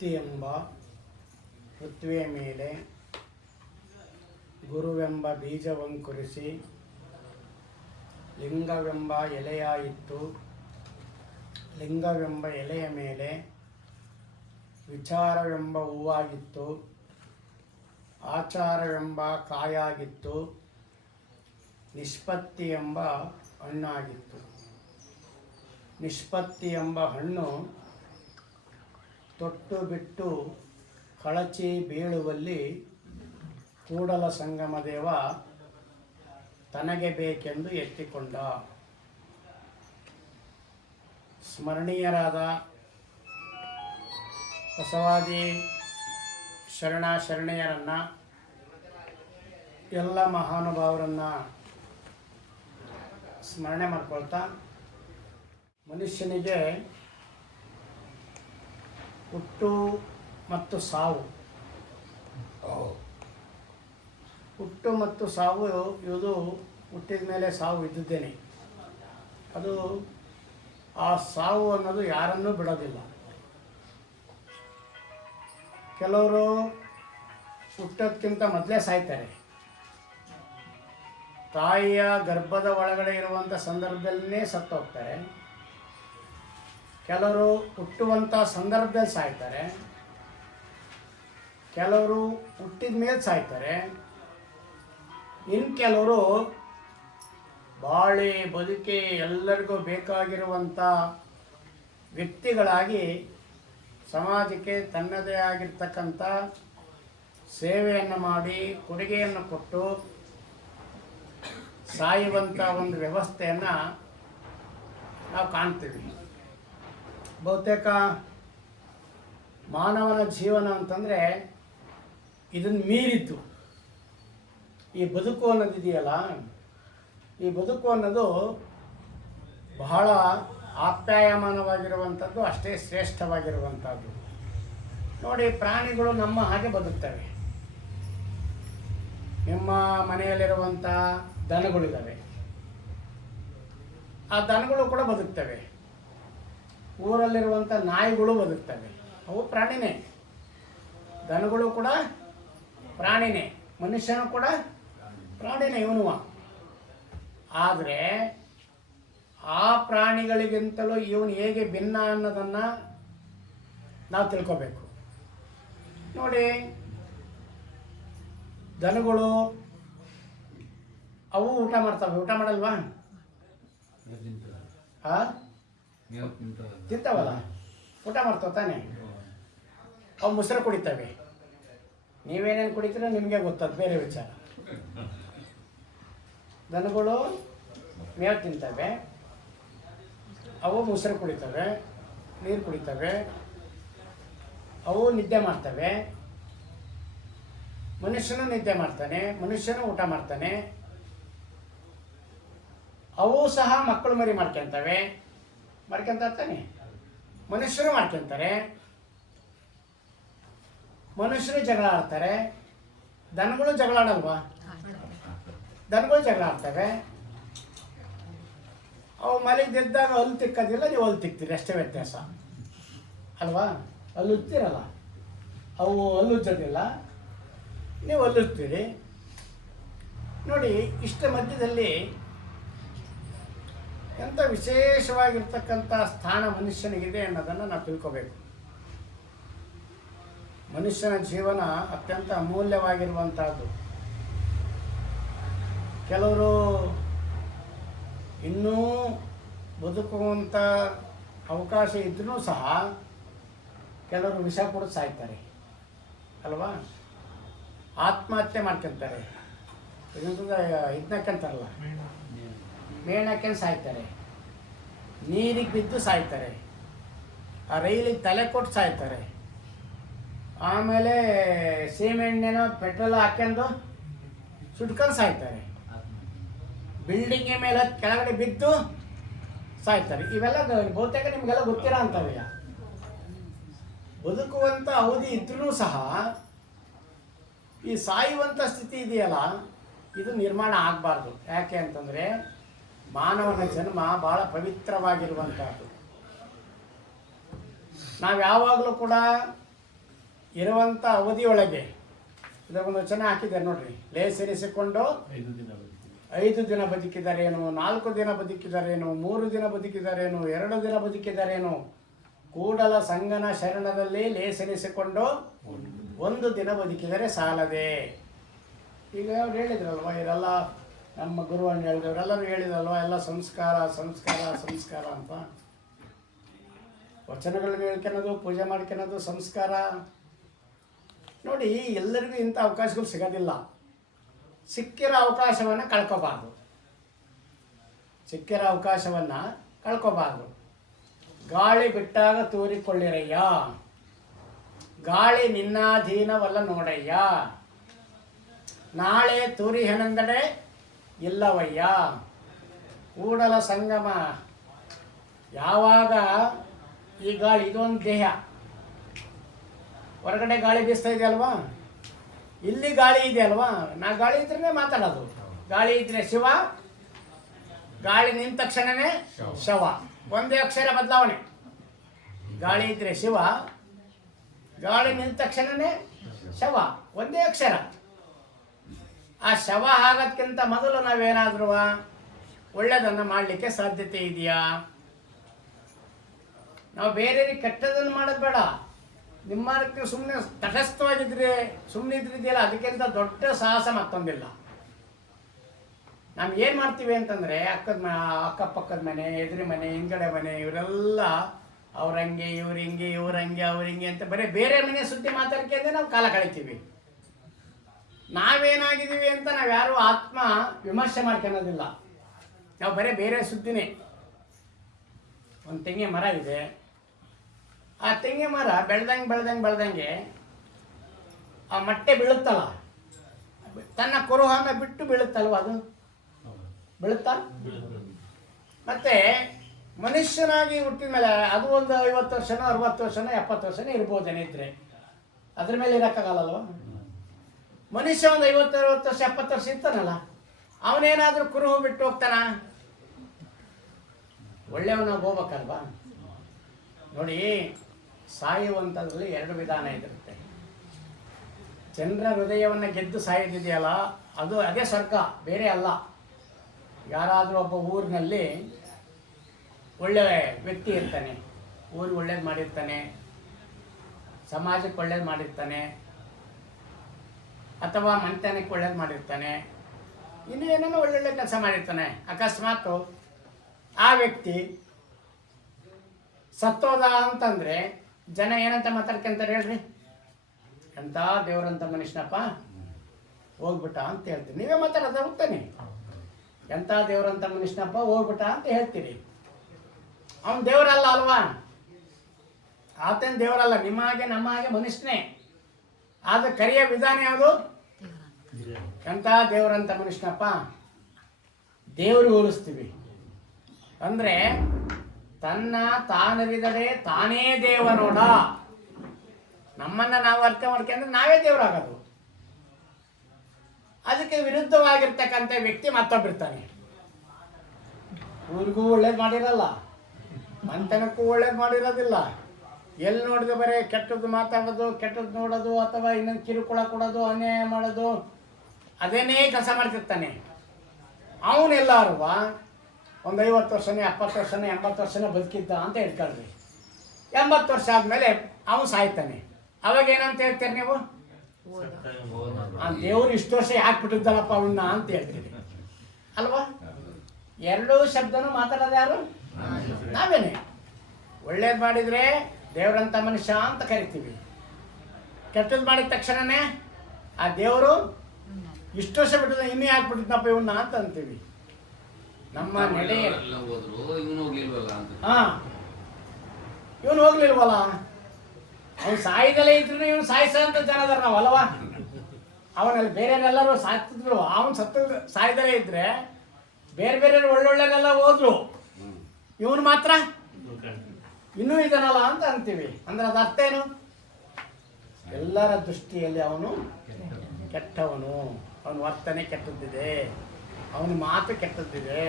ಶಕ್ತಿ ಎಂಬ ಪೃಥ್ವಿಯ ಮೇಲೆ ಗುರುವೆಂಬ ಬೀಜವಂಕುರಿಸಿ ಲಿಂಗವೆಂಬ ಎಲೆಯಾಯಿತು. ಲಿಂಗವೆಂಬ ಎಲೆಯ ಮೇಲೆ ವಿಚಾರವೆಂಬ ಹೂವಾಗಿತ್ತು. ಆಚಾರವೆಂಬ ಕಾಯಾಗಿತ್ತು. ನಿಷ್ಪತ್ತಿ ಎಂಬ ಹಣ್ಣಾಗಿತ್ತು. ನಿಷ್ಪತ್ತಿ ಎಂಬ ಹಣ್ಣು ತೊಟ್ಟು ಬಿಟ್ಟು ಕಳಚಿ ಬೀಳುವಲ್ಲಿ ಕೂಡಲ ಸಂಗಮ ದೇವ ತನಗೆ ಬೇಕೆಂದು ಎತ್ತಿಕೊಂಡ. ಸ್ಮರಣೀಯರಾದ ಬಸವಾದಿ ಶರಣೆಯರನ್ನು, ಎಲ್ಲ ಮಹಾನುಭಾವರನ್ನು ಸ್ಮರಣೆ ಮಾಡ್ಕೊಳ್ತಾ, ಮನುಷ್ಯನಿಗೆ ಹುಟ್ಟು ಮತ್ತು ಸಾವು, ಹುಟ್ಟು ಮತ್ತು ಸಾವು ಇದು ಹುಟ್ಟಿದ ಮೇಲೆ ಸಾವು ಇದ್ದಿದ್ದೇನೆ. ಅದು ಆ ಸಾವು ಅನ್ನೋದು ಯಾರನ್ನೂ ಬಿಡೋದಿಲ್ಲ. ಕೆಲವರು ಹುಟ್ಟೋದಕ್ಕಿಂತ ಮೊದಲೇ ಸಾಯ್ತಾರೆ. ತಾಯಿಯ ಗರ್ಭದ ಒಳಗಡೆ ಇರುವಂಥ ಸಂದರ್ಭದಲ್ಲೇ ಸತ್ತು ಹೋಗ್ತಾರೆ. ಕೆಲವರು ಹುಟ್ಟುವಂಥ ಸಂದರ್ಭದಲ್ಲಿ ಸಾಯ್ತಾರೆ. ಕೆಲವರು ಹುಟ್ಟಿದ ಮೇಲೆ ಸಾಯ್ತಾರೆ. ಇನ್ನು ಕೆಲವರು ಬಾಳಿ ಬದುಕಿ ಎಲ್ಲರಿಗೂ ಬೇಕಾಗಿರುವಂಥ ವ್ಯಕ್ತಿಗಳಾಗಿ ಸಮಾಜಕ್ಕೆ ತನ್ನದೇ ಆಗಿರ್ತಕ್ಕಂಥ ಸೇವೆಯನ್ನು ಮಾಡಿ ಕೊಡುಗೆಯನ್ನು ಕೊಟ್ಟು ಸಾಯುವಂಥ ಒಂದು ವ್ಯವಸ್ಥೆಯನ್ನು ನಾವು ಕಾಣ್ತೀವಿ. ಬಹುತೇಕ ಮಾನವನ ಜೀವನ ಅಂತಂದರೆ ಇದನ್ನು ಮೀರಿದ್ದು. ಈ ಬದುಕು ಅನ್ನೋದಿದೆಯಲ್ಲ, ಈ ಬದುಕು ಅನ್ನೋದು ಬಹಳ ಆಪ್ಯಾಯಮಾನವಾಗಿರುವಂಥದ್ದು, ಅಷ್ಟೇ ಶ್ರೇಷ್ಠವಾಗಿರುವಂಥದ್ದು. ನೋಡಿ, ಪ್ರಾಣಿಗಳು ನಮ್ಮ ಹಾಗೆ ಬದುಕ್ತವೆ. ನಿಮ್ಮ ಮನೆಯಲ್ಲಿರುವಂಥ ದನಗಳಿದ್ದಾವೆ, ಆ ದನಗಳು ಕೂಡ ಬದುಕ್ತವೆ. ಊರಲ್ಲಿರುವಂಥ ನಾಯಿಗಳು ಬದುಕ್ತವೆ, ಅವು ಪ್ರಾಣಿನೇ. ದನಗಳು ಕೂಡ ಪ್ರಾಣಿನೇ, ಮನುಷ್ಯನು ಕೂಡ ಪ್ರಾಣಿನೇ ಇವನುವ. ಆದರೆ ಆ ಪ್ರಾಣಿಗಳಿಗಿಂತಲೂ ಇವನು ಹೇಗೆ ಭಿನ್ನ ಅನ್ನೋದನ್ನು ನಾವು ತಿಳ್ಕೋಬೇಕು. ನೋಡಿ, ದನಗಳು ಅವು ಊಟ ಮಾಡ್ತವೆ, ಊಟ ಮಾಡಲ್ವಾ? ತಿಂತಾವಲ್ಲ, ಊಟ ಮಾಡ್ತಾವ ತಾನೆ. ಅವು ಮೊಸರು ಕುಡಿತವೆ. ನೀವೇನೇನು ಕುಡಿತೀರೋ ನಿಮಗೆ ಗೊತ್ತದು ಬೇರೆ ವಿಚಾರ. ದನಗಳು ಮೇವು ತಿಂತವೆ, ಅವು ಮೊಸರು ಕುಡಿತವೆ, ನೀರು ಕುಡಿತವೆ, ಅವು ನಿದ್ದೆ ಮಾಡ್ತವೆ. ಮನುಷ್ಯನು ನಿದ್ದೆ ಮಾಡ್ತಾನೆ, ಮನುಷ್ಯನು ಊಟ ಮಾಡ್ತಾನೆ. ಅವು ಸಹ ಮಕ್ಕಳು ಮರಿ ಮಾಡ್ಕೊತವೆ, ಮಾಡ್ಕೊತಾನೆ. ಮನುಷ್ಯರು ಮಾಡ್ಕೊತಾರೆ, ಮನುಷ್ಯರು ಜಗಳ ಆಡ್ತಾರೆ. ದನಗಳು ಜಗಳ ಆಡಲ್ವಾ? ದನಗಳು ಜಗಳ ಆಡ್ತವೆ. ಅವು ಮಲಗಿದ್ದಾಗ ಹಲ್ಲು ತಿಕ್ಕೋದಿಲ್ಲ, ನೀವು ಹಲ್ಲು ತಿಕ್ತೀರಿ, ಅಷ್ಟೇ ವ್ಯತ್ಯಾಸ ಅಲ್ವಾ? ಹಲ್ಲು ಉಜ್ತೀರಲ್ಲ, ಅವು ಹಲ್ಲು ಉಜ್ಜೋದಿಲ್ಲ, ನೀವು ಹಲ್ಲು ಉಜ್ತೀರಿ. ನೋಡಿ, ಇಷ್ಟ ಮಧ್ಯದಲ್ಲಿ ಎಂಥ ವಿಶೇಷವಾಗಿರ್ತಕ್ಕಂಥ ಸ್ಥಾನ ಮನುಷ್ಯನಿಗಿದೆ ಅನ್ನೋದನ್ನು ನಾವು ತಿಳ್ಕೋಬೇಕು. ಮನುಷ್ಯನ ಜೀವನ ಅತ್ಯಂತ ಅಮೂಲ್ಯವಾಗಿರುವಂಥದ್ದು. ಕೆಲವರು ಇನ್ನೂ ಬದುಕುವಂಥ ಅವಕಾಶ ಇದ್ರೂ ಸಹ ಕೆಲವರು ವಿಷ ಕುಡಿದು ಸಾಯ್ತಾರೆ ಅಲ್ವಾ? ಆತ್ಮಹತ್ಯೆ ಮಾಡ್ಕೊತಾರೆ. ಇದನ್ನಕ್ಕಂತಾರಲ್ಲ, ಮೇಣಕ್ಕೆ ಸಾಯ್ತಾರೆ, ನೀರಿಗೆ ಬಿದ್ದು ಸಾಯ್ತಾರೆ, ಆ ರೈಲಿಗೆ ತಲೆ ಕೊಟ್ಟು ಸಾಯ್ತಾರೆ. ಆಮೇಲೆ ಸೀಮೆಣ್ಣೆನೋ ಪೆಟ್ರೋಲ್ ಹಾಕ್ಕೊಂಡು ಸುಟ್ಕೊಂಡು ಸಾಯ್ತಾರೆ. ಬಿಲ್ಡಿಂಗ್ ಮೇಲೆ ಕೆಳಗಡೆ ಬಿದ್ದು ಸಾಯ್ತಾರೆ. ಇವೆಲ್ಲ ಬಹುತೇಕ ನಿಮಗೆಲ್ಲ ಗೊತ್ತಿರೋ ಅಂಥವೆ. ಬದುಕುವಂಥ ಅವಧಿ ಇದ್ರೂ ಸಹ ಈ ಸಾಯುವಂಥ ಸ್ಥಿತಿ ಇದೆಯಲ್ಲ, ಇದು ನಿರ್ಮಾಣ ಆಗಬಾರ್ದು. ಯಾಕೆ ಅಂತಂದರೆ ಮಾನವನ ಜನ್ಮ ಭಾಳ ಪವಿತ್ರವಾಗಿರುವಂಥದ್ದು. ನಾವು ಯಾವಾಗಲೂ ಕೂಡ ಇರುವಂಥ ಅವಧಿಯೊಳಗೆ ಇದಕ್ಕೊಂದು ವಚನ ಹಾಕಿದ್ದಾರೆ ನೋಡ್ರಿ. ಲೇಸೆನಿಸಿಕೊಂಡು 5 ದಿನ ಬದುಕಿದರೇನು, 4 ದಿನ ಬದುಕಿದರೇನು, 3 ದಿನ ಬದುಕಿದರೇನು, 2 ದಿನ ಬದುಕಿದರೇನು, ಕೂಡಲ ಸಂಗನ ಶರಣದಲ್ಲಿ ಲೇಸೆನಿಸಿಕೊಂಡು 1 ದಿನ ಬದುಕಿದರೆ ಸಾಲದೆ. ಈಗ ಅವ್ರು ಹೇಳಿದ್ರಲ್ವ, ಇವರೆಲ್ಲ ನಮ್ಮ ಗುರುವನ್ನು ಹೇಳಿದವರೆಲ್ಲರೂ ಹೇಳಿದ್ರಲ್ವ, ಎಲ್ಲ ಸಂಸ್ಕಾರ ಸಂಸ್ಕಾರ ಸಂಸ್ಕಾರ ಅಂತ. ವಚನಗಳನ್ನ ಹೇಳ್ಕೊಳೋದು, ಪೂಜೆ ಮಾಡ್ಕೊಳೋದು ಸಂಸ್ಕಾರ. ನೋಡಿ, ಎಲ್ಲರಿಗೂ ಇಂಥ ಅವಕಾಶಗಳು ಸಿಗೋದಿಲ್ಲ. ಸಿಕ್ಕಿರೋ ಅವಕಾಶವನ್ನು ಕಳ್ಕೋಬಾರ್ದು, ಸಿಕ್ಕಿರೋ ಅವಕಾಶವನ್ನು ಕಳ್ಕೋಬಾರ್ದು. ಗಾಳಿ ಬಿಟ್ಟಾಗ ತೂರಿಕೊಳ್ಳಿರಯ್ಯ, ಗಾಳಿ ನಿನ್ನಾಧೀನವಲ್ಲ ನೋಡಯ್ಯ, ನಾಳೆ ತೂರಿ ಹೆಣಂದಡೆ ಇಲ್ಲವಯ್ಯ. ಕೂಡಲ ಸಂಗಮ, ಯಾವಾಗ ಈ ಗಾಳಿ, ಇದೊಂದು ದೇಹ, ಹೊರಗಡೆ ಗಾಳಿ ಬೀಸ್ತಾ ಇದೆ ಅಲ್ವಾ, ಇಲ್ಲಿ ಗಾಳಿ ಇದೆ ಅಲ್ವಾ, ನಾ ಗಾಳಿ ಇದ್ರೇ ಮಾತಾಡೋದು. ಗಾಳಿ ಇದ್ರೆ ಶಿವ, ಗಾಳಿ ನಿಂತ ತಕ್ಷಣನೇ ಶವ, ಒಂದೇ ಅಕ್ಷರ ಬದಲಾವಣೆ. ಗಾಳಿ ಇದ್ರೆ ಶಿವ, ಗಾಳಿ ನಿಂತ ತಕ್ಷಣನೇ ಶವ, ಒಂದೇ ಅಕ್ಷರ. ಆ ಶವ ಆಗೋದ್ಕಿಂತ ಮೊದಲು ನಾವೇನಾದ್ರೂ ಒಳ್ಳೆಯದನ್ನು ಮಾಡಲಿಕ್ಕೆ ಸಾಧ್ಯತೆ ಇದೆಯಾ? ನಾವು ಬೇರೆಯವ್ರಿಗೆ ಕೆಟ್ಟದನ್ನು ಮಾಡೋದು ಬೇಡ. ನಿಮ್ಮ ಸುಮ್ಮನೆ ತಟಸ್ಥವಾಗಿದ್ರೆ ಸುಮ್ಮನೆ ಇದ್ರಿದೆಯಲ್ಲ, ಅದಕ್ಕಿಂತ ದೊಡ್ಡ ಸಾಹಸ ಮತ್ತೊಂದಿಲ್ಲ. ನಾವು ಏನು ಮಾಡ್ತೀವಿ ಅಂತಂದರೆ, ಅಕ್ಕಪಕ್ಕದ ಮನೆ, ಎದುರಿ ಮನೆ, ಹಿಂದ್ಗಡೆ ಮನೆ, ಇವರೆಲ್ಲ ಅವ್ರಂಗೆ ಇವ್ರು ಹಿಂಗೆ, ಇವ್ರಂಗೆ ಅವ್ರಿಂಗೆ ಅಂತ ಬರೀ ಬೇರೆ ಮನೆ ಸುದ್ದಿ ಮಾತಾಡ್ಕೊಂಡೆ ನಾವು ಕಾಲ ಕಳಿತೀವಿ. ನಾವೇನಾಗಿದ್ದೀವಿ ಅಂತ ನಾವು ಯಾರು ಆತ್ಮ ವಿಮರ್ಶೆ ಮಾಡ್ಕೊಳ್ಳೋದಿಲ್ಲ. ನಾವು ಬರೀ ಬೇರೆ ಸುದ್ದಿನೇ. ಒಂದು ತೆಂಗಿನ ಮರ ಇದೆ, ಆ ತೆಂಗಿನ ಮರ ಬೆಳ್ದಂಗೆ ಆ ಮಟ್ಟೆ ಬೀಳುತ್ತಲ್ಲ, ತನ್ನ ಕುರುಹನ್ನು ಬಿಟ್ಟು ಬೀಳುತ್ತಲ್ವ, ಅದು ಬೀಳುತ್ತಾ? ಮತ್ತೆ ಮನುಷ್ಯನಾಗಿ ಹುಟ್ಟಿದ ಮೇಲೆ ಅದು ಒಂದು 50 ವರ್ಷನೋ 60 ವರ್ಷನೋ 70 ವರ್ಷನೋ ಇರ್ಬೋದೇನೆ ಇದ್ರೆ, ಅದ್ರ ಮೇಲೆ ಇರೋಕ್ಕಾಗಲ್ಲಲ್ವ. ಮನುಷ್ಯ ಒಂದು 50 60 ವರ್ಷ 70 ವರ್ಷ ಇರ್ತಾನಲ್ಲ, ಅವನೇನಾದ್ರೂ ಕುರುಹು ಬಿಟ್ಟು ಹೋಗ್ತಾನ? ಒಳ್ಳೆಯವನಾಗಿ ಹೋಗ್ಬೇಕಲ್ವಾ. ನೋಡಿ, ಸಾಯುವಂಥದ್ರಲ್ಲಿ 2 ವಿಧಾನ ಇರುತ್ತೆ. ಜನರ ಹೃದಯವನ್ನು ಗೆದ್ದು ಸಾಯೋದಿದೆಯಲ್ಲ, ಅದೇ ಸ್ವರ್ಗ, ಬೇರೆ ಅಲ್ಲ. ಯಾರಾದರೂ ಒಬ್ಬ ಊರಿನಲ್ಲಿ ಒಳ್ಳೆ ವ್ಯಕ್ತಿ ಇರ್ತಾನೆ, ಊರಿಗೆ ಒಳ್ಳೇದು ಮಾಡಿರ್ತಾನೆ, ಸಮಾಜಕ್ಕೆ ಒಳ್ಳೇದು ಮಾಡಿರ್ತಾನೆ, ಅಥವಾ ಮನೆತನಕ್ಕೆ ಒಳ್ಳೇದು ಮಾಡಿರ್ತಾನೆ, ಇನ್ನೂ ಏನೇನೋ ಒಳ್ಳೊಳ್ಳೆ ಕೆಲಸ ಮಾಡಿರ್ತಾನೆ. ಅಕಸ್ಮಾತ್ ಆ ವ್ಯಕ್ತಿ ಸತ್ತೋದ ಅಂತಂದರೆ ಜನ ಏನಂತ ಮಾತಾಡ್ಕೊಂತಾರೆ ಹೇಳ್ರಿ? ಎಂಥ ದೇವ್ರಂತ ಮನುಷ್ಯನಪ್ಪ ಹೋಗ್ಬಿಟ್ಟ ಅಂತ ಹೇಳ್ತೀರಿ. ನೀವೇ ಮಾತಾಡೋದು ಹೋಗ್ತಾನೆ, ಎಂಥ ದೇವ್ರಂತ ಮನುಷ್ಯನಪ್ಪ ಹೋಗ್ಬಿಟ್ಟ ಅಂತ ಹೇಳ್ತೀರಿ. ಅವನು ದೇವರಲ್ಲ ಅಲ್ವಾ? ಆತನ ದೇವರಲ್ಲ, ನಿಮ್ಮ ಹಾಗೆ ನಮ್ಮ ಹಾಗೆ ಮನುಷ್ಯನೇ. ಆದ್ರೆ ಕರೆಯ ವಿಧಾನ ಯಾವುದು? ಎಂಥ ದೇವರಂತ ಮನುಷ್ಯನಪ್ಪ, ದೇವ್ರಿಗೆ ಹೋಲಿಸ್ತೀವಿ. ಅಂದರೆ ತನ್ನ ತಾನರಿದರೆ ತಾನೇ ದೇವ ನೋಡ. ನಮ್ಮನ್ನು ನಾವು ಅರ್ಥ ಮಾಡ್ಕೊಂಡ್ರೆ ನಾವೇ ದೇವರಾಗೋದು. ಅದಕ್ಕೆ ವಿರುದ್ಧವಾಗಿರ್ತಕ್ಕಂಥ ವ್ಯಕ್ತಿ ಮತ್ತೊಬ್ಬಿರ್ತಾನೆ. ಊರಿಗೂ ಒಳ್ಳೇದು ಮಾಡಿರಲ್ಲ, ಮಂತನಕ್ಕೂ ಒಳ್ಳೇದು ಮಾಡಿರೋದಿಲ್ಲ. ಎಲ್ಲಿ ನೋಡಿದ್ರೆ ಬರೀ ಕೆಟ್ಟದ್ದು ಮಾತಾಡೋದು, ಕೆಟ್ಟದ್ದು ನೋಡೋದು, ಅಥವಾ ಇನ್ನೊಂದು ಕಿರುಕುಳ ಕೊಡೋದು, ಅನ್ಯಾಯ ಮಾಡೋದು, ಅದೇನೇ ಕೆಲಸ ಮಾಡ್ತಿರ್ತಾನೆ. ಅವನೆಲ್ಲಾರು ಒಂದು 50 ವರ್ಷನೇ 70 ವರ್ಷನೇ 80 ವರ್ಷನೇ ಬದುಕಿದ್ದ ಅಂತ ಹೇಳ್ಕೊಳ್ರಿ. 80 ವರ್ಷ ಆದಮೇಲೆ ಅವನು ಸಾಯ್ತಾನೆ. ಅವಾಗ ಏನಂತ ಹೇಳ್ತೀರಿ ನೀವು? ಆ ದೇವ್ರು ಇಷ್ಟು ವರ್ಷ ಯಾಕೆ ಬಿಟ್ಟಿದ್ದಲ್ಲಪ್ಪ ಅವನ್ನ ಅಂತ ಹೇಳ್ತೀರಿ ಅಲ್ವಾ? 2 ಶಬ್ದನೂ ಮಾತಾಡೋದು ಯಾರು? ನಾವೇನೆ. ಒಳ್ಳೇದು ಮಾಡಿದರೆ ದೇವ್ರಂತ ಮನುಷ್ಯ ಅಂತ ಕರಿತೀವಿ. ಕೆಟ್ಟದ್ದು ಮಾಡಿದ ತಕ್ಷಣನೇ ಆ ದೇವರು ಇಷ್ಟು ವರ್ಷ ಬಿಟ್ಟಿದ್ದ, ಇನ್ನೂ ಯಾಕೆ ಬಿಟ್ಟಿದ್ದಪ್ಪ ಇವನ್ನ ಅಂತ ಅಂತೀವಿ. ನಮ್ಮ ನಡೆ ಇವನು ಹೋಗ್ಲಿಲ್ವಲ್ಲ, ಅವನು ಸಾಯ್ದಲೇ ಇದ್ರು ಇವನು ಸಾಯಿಸೋಂಥ ಜನ ಅದಾರ ನಾವು ಅಲ್ವಾ? ಅವನಲ್ಲಿ ಬೇರೆಯವರೆಲ್ಲರೂ ಸಾಯ್ತಿದ್ರು, ಅವನು ಸಾಯ್ದಲೇ ಇದ್ರೆ ಬೇರೆ ಬೇರೆಯವ್ರು ಒಳ್ಳೊಳ್ಳೆಲ್ಲ ಹೋದ್ರು, ಇವನು ಮಾತ್ರ ಇನ್ನೂ ಇದನ್ನಲ್ಲ ಅಂತ ಅಂತೀವಿ. ಅಂದ್ರೆ ಅದು ಅರ್ಥ ಏನು? ಎಲ್ಲರ ದೃಷ್ಟಿಯಲ್ಲಿ ಅವನು ಕೆಟ್ಟವನು, ಅವನ ವರ್ತನೆ ಕೆಟ್ಟದ್ದಿದೆ, ಅವನ ಮಾತು ಕೆಟ್ಟದ್ದಿದೆ,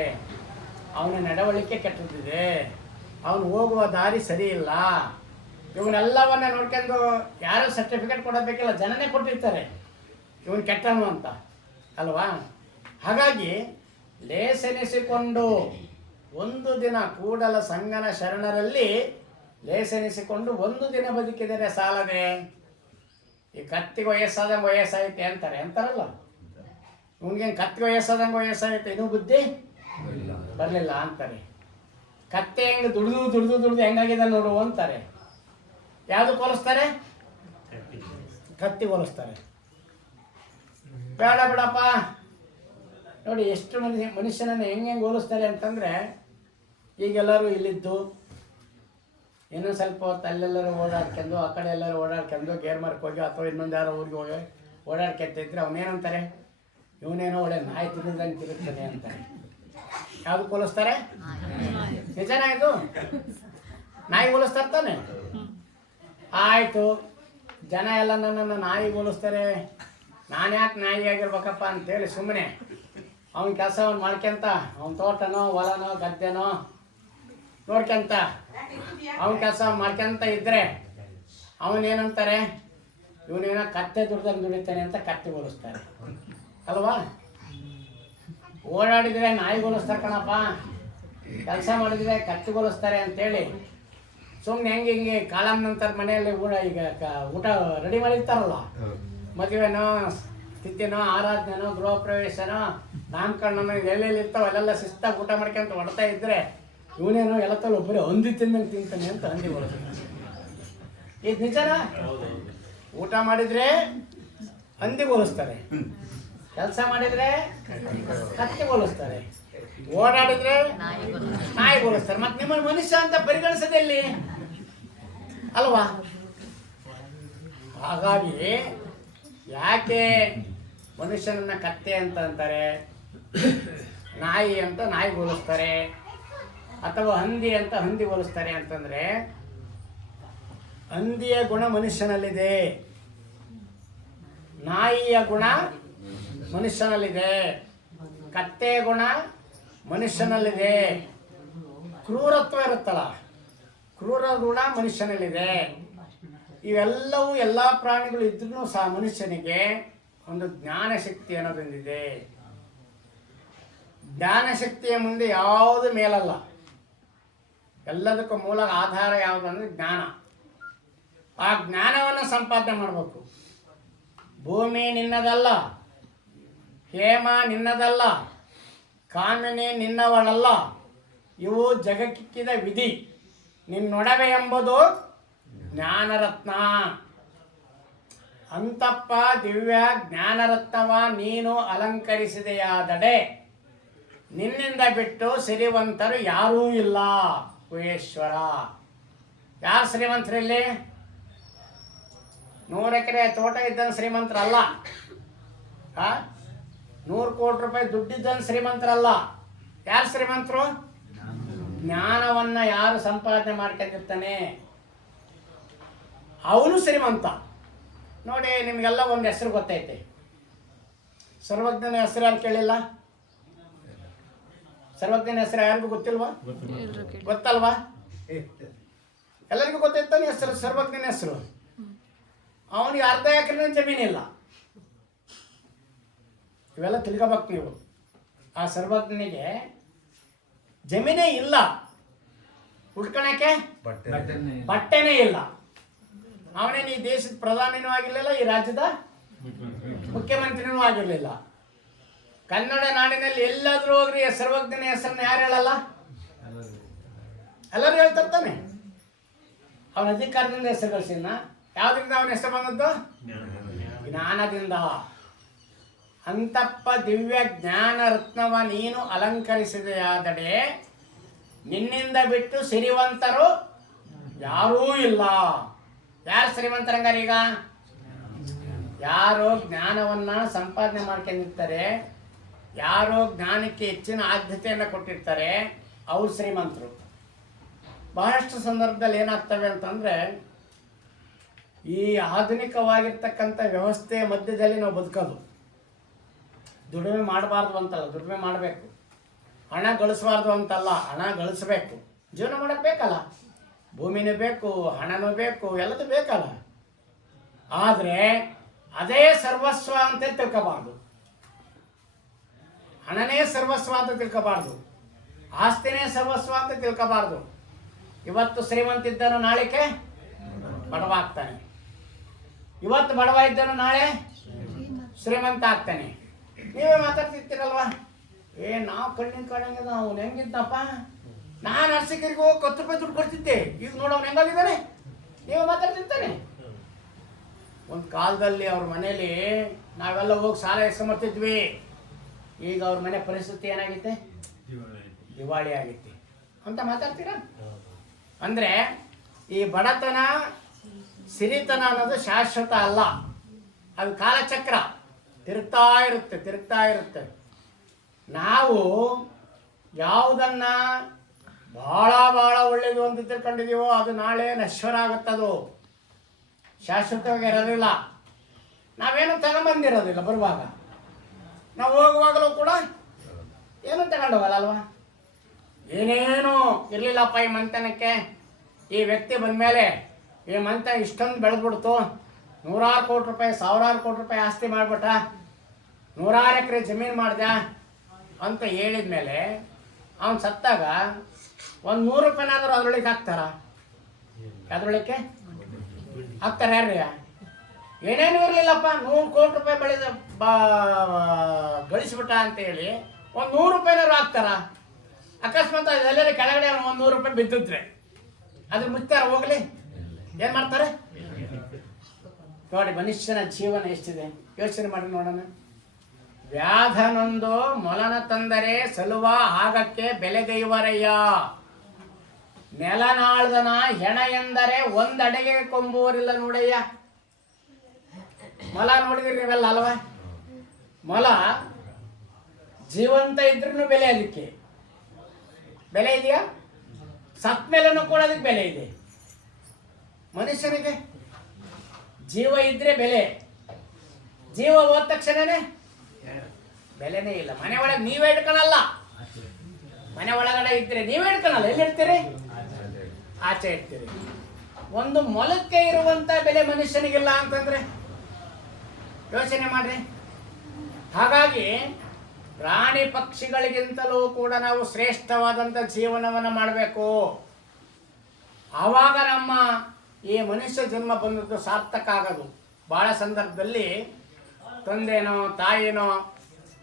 ಅವನ ನಡವಳಿಕೆ ಕೆಟ್ಟದ್ದಿದೆ, ಅವನು ಹೋಗುವ ದಾರಿ ಸರಿ ಇಲ್ಲ. ಇವನ್ನೆಲ್ಲವನ್ನ ನೋಡ್ಕೊಂಡು ಯಾರು ಸರ್ಟಿಫಿಕೇಟ್ ಕೊಡಬೇಕಿಲ್ಲ, ಜನನೇ ಕೊಟ್ಟಿರ್ತಾರೆ ಇವನು ಕೆಟ್ಟನು ಅಂತ ಅಲ್ವಾ. ಹಾಗಾಗಿ ಲೇಸೆನಿಸಿಕೊಂಡು ಒಂದು ದಿನ ಕೂಡಲ ಸಂಗನ ಶರಣರಲ್ಲಿ ಲೇಸೆನಿಸಿಕೊಂಡು ಒಂದು ದಿನ ಬದುಕಿದರೆ ಸಾಲದೆ. ಈ ಕತ್ತಿಗೆ ವಯಸ್ಸಾಯ್ತೆ ಅಂತಾರಲ್ಲ, ಇವನಿಗೇನು ಕತ್ತಿಗೆ ವಯಸ್ಸಾಯ್ತೆ ಇನ್ನೂ ಬುದ್ಧಿ ಬರಲಿಲ್ಲ ಅಂತಾರೆ. ಕತ್ತೆ ಹೆಂಗೆ ದುಡ್ದು ಹೆಂಗಾಗಿದೆ ನೋಡು ಅಂತಾರೆ. ಯಾವುದು ಹೋಲಿಸ್ತಾರೆ? ಕತ್ತಿ ಹೋಲಿಸ್ತಾರೆ. ಬೇಡ ಬಿಡಪ್ಪ. ನೋಡಿ ಎಷ್ಟು ಮನುಷ್ಯನನ್ನು ಹೆಂಗೆ ಹೋಲಿಸ್ತಾರೆ ಅಂತಂದರೆ, ಈಗೆಲ್ಲರೂ ಇಲ್ಲಿದ್ದು ಇನ್ನೂ ಸ್ವಲ್ಪ ಹೊತ್ತು ಅಲ್ಲೆಲ್ಲರೂ ಓಡಾಡ್ಕೊಂಡು ಆ ಕಡೆ ಎಲ್ಲರೂ ಓಡಾಡ್ಕೊಂಡು ಗೇರ್ ಮಾರ್ಕ್ ಹೋಗಿ ಅಥವಾ ಇನ್ನೊಂದು ಯಾರೋ ಊರಿಗೆ ಹೋಗಿ ಓಡಾಡ್ಕೊತಿದ್ರೆ ಅವನೇನಂತಾರೆ, ಇವನೇನೋ ಒಳ್ಳೆ ನಾಯಿ ತಿರುದಂಗೆ ತಿರುಗ್ತಾನೆ ಅಂತಾರೆ. ಯಾವುದು ಹೋಲಿಸ್ತಾರೆ? ನಿಜನಾ ಇದು? ನಾಯಿ ಹೋಲಿಸ್ತಾರೆ ತಾನೆ. ಆಯಿತು, ಜನ ಎಲ್ಲ ನನ್ನನ್ನು ನಾಯಿ ಹೋಲಿಸ್ತಾರೆ, ನಾನು ಯಾಕೆ ನಾಯಿ ಆಗಿರ್ಬೇಕಪ್ಪ ಅಂತೇಳಿ ಸುಮ್ಮನೆ ಅವನ ಕೆಲಸ ಅವ್ನು ಮಾಡ್ಕೊಂತ ಅವನ ತೋಟನೋ ಹೊಲನೋ ಗದ್ದೆನೋ ನೋಡ್ಕೊಂತ ಅವನ ಕೆಲಸ ಮಾಡ್ಕೊಂತ ಇದ್ದರೆ ಅವನೇನಂತಾರೆ, ಇವನೇನೋ ಕತ್ತೆ ದುಡ್ದಂಗೆ ದುಡಿತಾನೆ ಅಂತ ಕತ್ತೆ ಹೋಲಿಸ್ತಾರೆ ಅಲ್ವಾ. ಓಡಾಡಿದರೆ ನಾಯಿ ಹೋಲಿಸ್ತಾರೆ ಕಣಪ್ಪ, ಕೆಲಸ ಮಾಡಿದರೆ ಕತ್ತೆ ಹೋಲಿಸ್ತಾರೆ ಅಂತೇಳಿ ಸುಮ್ಮನೆ ಹಿಂಗೆ ಕಾಲಂ ನಂತರ ಮನೆಯಲ್ಲಿ ಊಟ ರೆಡಿ ಮಾಡಿರ್ತಾರಲ್ಲ, ಮದುವೆನೋ ಸ್ಥಿತಿನೋ ಆರಾಧನೆನೋ ಗೃಹ ಪ್ರವೇಶನೋ ನಾಮಕರಣನೋ ಎಲ್ಲೆಲ್ಲಿ ಇರ್ತಾವೆ ಅಲ್ಲೆಲ್ಲ ಶಿಸ್ತಾಗಿ ಊಟ ಮಾಡ್ಕೊಂತ ಹೊಡ್ತಾ ಇದ್ದರೆ ಇವನೇನೋ ಎಲ್ಲತ್ತಲ್ಲಿ ಒಬ್ಬರೇ ಹಂದಿ ತಿಂದಂಗೆ ತಿಂತಾನೆ ಅಂತ ಹಂದಿ ಹೋಲಿಸ್ತಾರೆ. ಇದು ನಿಜನಾ? ಊಟ ಮಾಡಿದರೆ ಹಂದಿ ಹೋಲಿಸ್ತಾರೆ, ಕೆಲಸ ಮಾಡಿದರೆ ಕತ್ತಿ ಹೋಲಿಸ್ತಾರೆ, ಓಡಾಡಿದ್ರೆ ನಾಯಿ ಹೋಲಿಸ್ತಾರೆ. ಮತ್ತೆ ನಿಮ್ಮನ್ನು ಮನುಷ್ಯ ಅಂತ ಪರಿಗಣಿಸೋದೆಲ್ಲಿ ಅಲ್ವಾ. ಹಾಗಾಗಿ ಯಾಕೆ ಮನುಷ್ಯನನ್ನ ಕತ್ತೆ ಅಂತ ಅಂತಾರೆ, ನಾಯಿ ಅಂತ ನಾಯಿ ಹೋಲಿಸ್ತಾರೆ, ಅಥವಾ ಹಂದಿ ಅಂತ ಹಂದಿ ಹೋಲಿಸ್ತಾರೆ ಅಂತಂದರೆ, ಹಂದಿಯ ಗುಣ ಮನುಷ್ಯನಲ್ಲಿದೆ, ನಾಯಿಯ ಗುಣ ಮನುಷ್ಯನಲ್ಲಿದೆ, ಕತ್ತೆ ಗುಣ ಮನುಷ್ಯನಲ್ಲಿದೆ, ಕ್ರೂರತ್ವ ಇರುತ್ತಲ್ಲ ಕ್ರೂರ ಗುಣ ಮನುಷ್ಯನಲ್ಲಿದೆ. ಇವೆಲ್ಲವೂ ಎಲ್ಲ ಪ್ರಾಣಿಗಳು ಇದ್ರೂ ಸಹ ಮನುಷ್ಯನಿಗೆ ಒಂದು ಜ್ಞಾನಶಕ್ತಿ ಅನ್ನೋದೊಂದಿದೆ. ಜ್ಞಾನಶಕ್ತಿಯ ಮುಂದೆ ಯಾವುದು ಮೇಲಲ್ಲ. ಎಲ್ಲದಕ್ಕೂ ಮೂಲ ಆಧಾರ ಯಾವುದು ಅಂದರೆ ಜ್ಞಾನ. ಆ ಜ್ಞಾನವನ್ನು ಸಂಪಾದನೆ ಮಾಡಬೇಕು. ಭೂಮಿ ನಿನ್ನದಲ್ಲ, ಹೇಮ ನಿನ್ನದಲ್ಲ, ಕಾಮಿನಿ ನಿನ್ನವಳಲ್ಲ, ಇವು ಜಗಕ್ಕಿಕ್ಕಿದ ವಿಧಿ. ನಿನ್ನೊಡವೆ ಎಂಬುದು ಜ್ಞಾನರತ್ನ. ಅಂತಪ್ಪ ದಿವ್ಯ ಜ್ಞಾನರತ್ನವ ನೀನು ಅಲಂಕರಿಸಿದೆಯಾದಡೆ ನಿನ್ನಿಂದ ಬಿಟ್ಟು ಸಿರಿವಂತರು ಯಾರೂ ಇಲ್ಲ. ಕುಹೇಶ್ವರ. ಯಾರು ಶ್ರೀಮಂತರಿಲ್ಲಿ? 100 ಎಕರೆ ತೋಟ ಇದ್ದಂಗೆ ಶ್ರೀಮಂತರಲ್ಲ, 100 ಕೋಟಿ ರೂಪಾಯಿ ದುಡ್ಡಿದ್ದಂಗೆ ಶ್ರೀಮಂತರಲ್ಲ. ಯಾರು ಶ್ರೀಮಂತರು? ಜ್ಞಾನವನ್ನು ಯಾರು ಸಂಪಾದನೆ ಮಾಡ್ಕೊಂಡಿರ್ತಾನೆ ಅವನು ಶ್ರೀಮಂತ. ನೋಡಿ, ನಿಮಗೆಲ್ಲ ಒಂದು ಹೆಸರು ಗೊತ್ತೈತೆ. ಸರ್ವಜ್ಞನ ಹೆಸರು ಯಾರು ಕೇಳಿಲ್ಲ? ಸರ್ವಜ್ಞನ ಹೆಸರು ಯಾರಿಗೂ ಗೊತ್ತಿಲ್ವಾ? ಗೊತ್ತಲ್ವಾ? ಎಲ್ಲರಿಗೂ ಗೊತ್ತೈತಾನೆ ಹೆಸರು, ಸರ್ವಜ್ಞನ ಹೆಸರು. ಅವನಿಗೆ ಅರ್ಧ ಎಕರೆ ಜಮೀನಿಲ್ಲ. ಇವೆಲ್ಲ ತಿಳ್ಕೋಬೇಕು ನೀವು. ಆ ಸರ್ವಜ್ಞನಿಗೆ ಜಮೀನೇ ಇಲ್ಲ, ಉಟ್ಕೊಳಕ್ಕೆ ಬಟ್ಟೆನೇ ಇಲ್ಲ. ಅವನೇನು ಈ ದೇಶದ ಪ್ರಧಾನಿನೂ ಆಗಿರಲಿಲ್ಲ, ಈ ರಾಜ್ಯದ ಮುಖ್ಯಮಂತ್ರಿನೂ ಆಗಿರಲಿಲ್ಲ. ಕನ್ನಡ ನಾಡಿನಲ್ಲಿ ಎಲ್ಲಾದ್ರೂ ಹೋಗ್ರಿ ಸರ್ವಜ್ಞನ ಹೆಸರನ್ನ ಯಾರು ಹೇಳಲ್ಲ? ಎಲ್ಲರೂ ಹೇಳ್ತಿರ್ತಾನೆ. ಅವನ ಅಧಿಕಾರದಿಂದ ಹೆಸರು ಗಳಿಸಿನ. ಯಾವುದರಿಂದ ಅವನ ಹೆಸರು ಬಂದದ್ದು? ಜ್ಞಾನದಿಂದ. ಅಂತಪ್ಪ ದಿವ್ಯ ಜ್ಞಾನ ರತ್ನವ ನೀನು ಅಲಂಕರಿಸಿದೆಯಾದಡೆ ನಿನ್ನಿಂದ ಬಿಟ್ಟು ಸಿರಿವಂತರು ಯಾರೂ ಇಲ್ಲ. ಯಾರು ಶ್ರೀಮಂತರಂಗಾರೀಗ? ಯಾರೋ ಜ್ಞಾನವನ್ನು ಸಂಪಾದನೆ ಮಾಡ್ಕೊಂಡಿರ್ತಾರೆ, ಯಾರೋ ಜ್ಞಾನಕ್ಕೆ ಹೆಚ್ಚಿನ ಆದ್ಯತೆಯನ್ನು ಕೊಟ್ಟಿರ್ತಾರೆ, ಅವ್ರು ಶ್ರೀಮಂತರು. ಬಹಳಷ್ಟು ಸಂದರ್ಭದಲ್ಲಿ ಏನಾಗ್ತವೆ ಅಂತಂದರೆ, ಈ ಆಧುನಿಕವಾಗಿರ್ತಕ್ಕಂಥ ವ್ಯವಸ್ಥೆಯ ಮಧ್ಯದಲ್ಲಿ ನಾವು ಬದುಕೋದು. ದುಡಿಮೆ ಮಾಡಬಾರ್ದು ಅಂತಲ್ಲ, ದುಡಿಮೆ ಮಾಡಬೇಕು. ಹಣ ಗಳಿಸಬಾರ್ದು ಅಂತಲ್ಲ, ಹಣ ಗಳಿಸಬೇಕು. ಜೀವನ ಮಾಡಕ್ಕೆ ಬೇಕಲ್ಲ. ಭೂಮಿನೂ ಬೇಕು, ಹಣನೂ ಬೇಕು, ಎಲ್ಲದೂ ಬೇಕಲ್ಲ. ಆದರೆ ಅದೇ ಸರ್ವಸ್ವ ಅಂತ ತಿಳ್ಕೋಬಾರ್ದು, ಹಣನೇ ಸರ್ವಸ್ವ ಅಂತ ತಿಳ್ಕೋಬಾರ್ದು, ಆಸ್ತಿನೇ ಸರ್ವಸ್ವ ಅಂತ ತಿಳ್ಕೋಬಾರ್ದು. ಇವತ್ತು ಶ್ರೀಮಂತ ಇದ್ದನು ನಾಳೆಗೆ ಬಡವ ಆಗ್ತಾನೆ, ಇವತ್ತು ಬಡವ ಇದ್ದನು ನಾಳೆ ಶ್ರೀಮಂತ ಆಗ್ತಾನೆ. ನೀವೇ ಮಾತಾಡ್ತಿರ್ತೀರಲ್ವಾ, ನಾವು ಕಣ್ಣಿನ ಕಾಣಂಗಿದ ಅವ್ನು ಹೆಂಗಿದ್ದಪ್ಪ, ನಾನು ಅರ್ಸಿಕರಿಗೆ ಹೋಗಿ 10 ರೂಪಾಯಿ ದುಡ್ಡು ಕೊಡ್ತಿದ್ದೆ, ಈಗ ನೋಡು ಅವ್ನು ಹೆಂಗಾಗಿದ್ದಾನೆ, ನೀವೇ ಮಾತಾಡ್ತಿರ್ತಾನೆ. ಒಂದು ಕಾಲದಲ್ಲಿ ಅವ್ರ ಮನೇಲಿ ನಾವೆಲ್ಲ ಹೋಗಿ ಸಾಲ ಎಸ್ಕೊಂಬರ್ತಿದ್ವಿ, ಈಗ ಅವ್ರ ಮನೆ ಪರಿಸ್ಥಿತಿ ಏನಾಗೈತೆ, ದಿವಾಳಿ ಆಗೈತಿ ಅಂತ ಮಾತಾಡ್ತೀರಾ. ಅಂದರೆ ಈ ಬಡತನ ಸಿರಿತನ ಅನ್ನೋದು ಶಾಶ್ವತ ಅಲ್ಲ, ಅದು ಕಾಲಚಕ್ರ, ತಿರುಗ್ತಾ ಇರುತ್ತೆ. ನಾವು ಯಾವುದನ್ನ ಭಾಳ ಒಳ್ಳೆಯದು ಅಂತ ತಿಳ್ಕೊಂಡಿದ್ದೀವೋ ಅದು ನಾಳೆ ನಶ್ವರ ಆಗುತ್ತದು, ಶಾಶ್ವತವಾಗಿ ಇರೋದಿಲ್ಲ. ನಾವೇನು ತಗೊಂಬಂದಿರೋದಿಲ್ಲ, ಬರುವಾಗ ನಾವು ಹೋಗುವಾಗಲೂ ಕೂಡ ಏನೂ ತಗೊಂಡು ಹೋಗಲ್ಲ ಅಲ್ವಾ. ಏನೇನು ಇರಲಿಲ್ಲಪ್ಪ ಈ ಮಂತನಕ್ಕೆ, ಈ ವ್ಯಕ್ತಿ ಬಂದಮೇಲೆ ಈ ಮಂತ ಇಷ್ಟೊಂದು ಬೆಳೆದ್ಬಿಡ್ತು, 100 ಕೋಟಿ ರೂಪಾಯಿ 1000 ಕೋಟಿ ರೂಪಾಯಿ ಆಸ್ತಿ ಮಾಡಿಬಿಟ್ಟ, 100 ಎಕರೆ ಜಮೀನು ಮಾಡ್ದ ಅಂತ ಹೇಳಿದ ಮೇಲೆ ಅವನು ಸತ್ತಾಗ ಒಂದು 100 ರೂಪಾಯಿನಾದರೂ ಅದರೊಳಗೆ ಹಾಕ್ತಾರ, ಅದರೊಳಗೆ ಹಾಕ್ತಾರೆ ಯಾರ್ರಿ? ಏನೇನು ಇರಲಿಲ್ಲಪ್ಪ 100 ಕೋಟಿ ರೂಪಾಯಿ ಗಳಿಸ್ಬಿಟ್ಟ ಅಂತೇಳಿ ಒಂದು 100 ರೂಪಾಯಿನಾದ್ರು ಹಾಕ್ತಾರ. ಅಕಸ್ಮಾತ್ ಅದೆಲ್ಲರೂ ಕೆಳಗಡೆ ಒಂದು 100 ರೂಪಾಯಿ ಬಿದ್ದಿದ್ರೆ ಅದ್ರ ಮುಚ್ತಾರ, ಹೋಗ್ಲಿ ಏನು ಮಾಡ್ತಾರೆ ನೋಡಿ. ಮನುಷ್ಯನ ಜೀವನ ಎಷ್ಟಿದೆ ಯೋಚನೆ ಮಾಡಿ ನೋಡೋಣ. ವ್ಯಾಧನೊಂದು ಮೊಲನ ತಂದರೆ ಸಲುವ ಆಗಕ್ಕೆ ಬೆಲೆಗೈವರಯ್ಯ, ನೆಲನಾಳ್ದನ ಹೆಣ ಎಂದರೆ ಒಂದಡೆಗೆ ಕೊಂಬುವರಿಲ್ಲ ನೋಡಯ್ಯ. ಮೊಲ ನೋಡಿದ್ರಿ ನೀವೆಲ್ಲ ಅಲ್ವಾ? ಮೊಲ ಜೀವಂತ ಇದ್ರೂ ಬೆಲೆ, ಅದಕ್ಕೆ ಬೆಲೆ ಇದೆಯಾ? ಸತ್ ಮೇಲೂ ಕೂಡ ಅದಕ್ಕೆ ಬೆಲೆ ಇದೆ. ಮನುಷ್ಯನಿಗೆ ಜೀವ ಇದ್ರೆ ಬೆಲೆ, ಜೀವ ಹೋದ ತಕ್ಷಣನೇ ಬೆಲೆನೇ ಇಲ್ಲ. ಮನೆ ಒಳಗೆ ನೀವೇ ಇಟ್ಕೊಳಲ್ಲ, ಮನೆ ಒಳಗಡೆ ಇದ್ರೆ ನೀವೇ ಇಟ್ಕೊಳಲ್ಲ, ಎಲ್ಲಿರ್ತೀರಿ? ಆಚೆ ಇರ್ತೀರಿ. ಒಂದು ಮೊಲಕ್ಕೆ ಇರುವಂತ ಬೆಲೆ ಮನುಷ್ಯನಿಗಿಲ್ಲ ಅಂತಂದ್ರೆ ಯೋಚನೆ ಮಾಡ್ರಿ. ಹಾಗಾಗಿ ಪ್ರಾಣಿ ಪಕ್ಷಿಗಳಿಗಿಂತಲೂ ಕೂಡ ನಾವು ಶ್ರೇಷ್ಠವಾದಂಥ ಜೀವನವನ್ನು ಮಾಡಬೇಕು. ಆವಾಗ ನಮ್ಮ ಈ ಮನುಷ್ಯ ಜನ್ಮ ಬಂದದ್ದು ಸಾರ್ಥಕ ಆಗೋದು. ಭಾಳ ಸಂದರ್ಭದಲ್ಲಿ ತಂದೆನೋ ತಾಯಿನೋ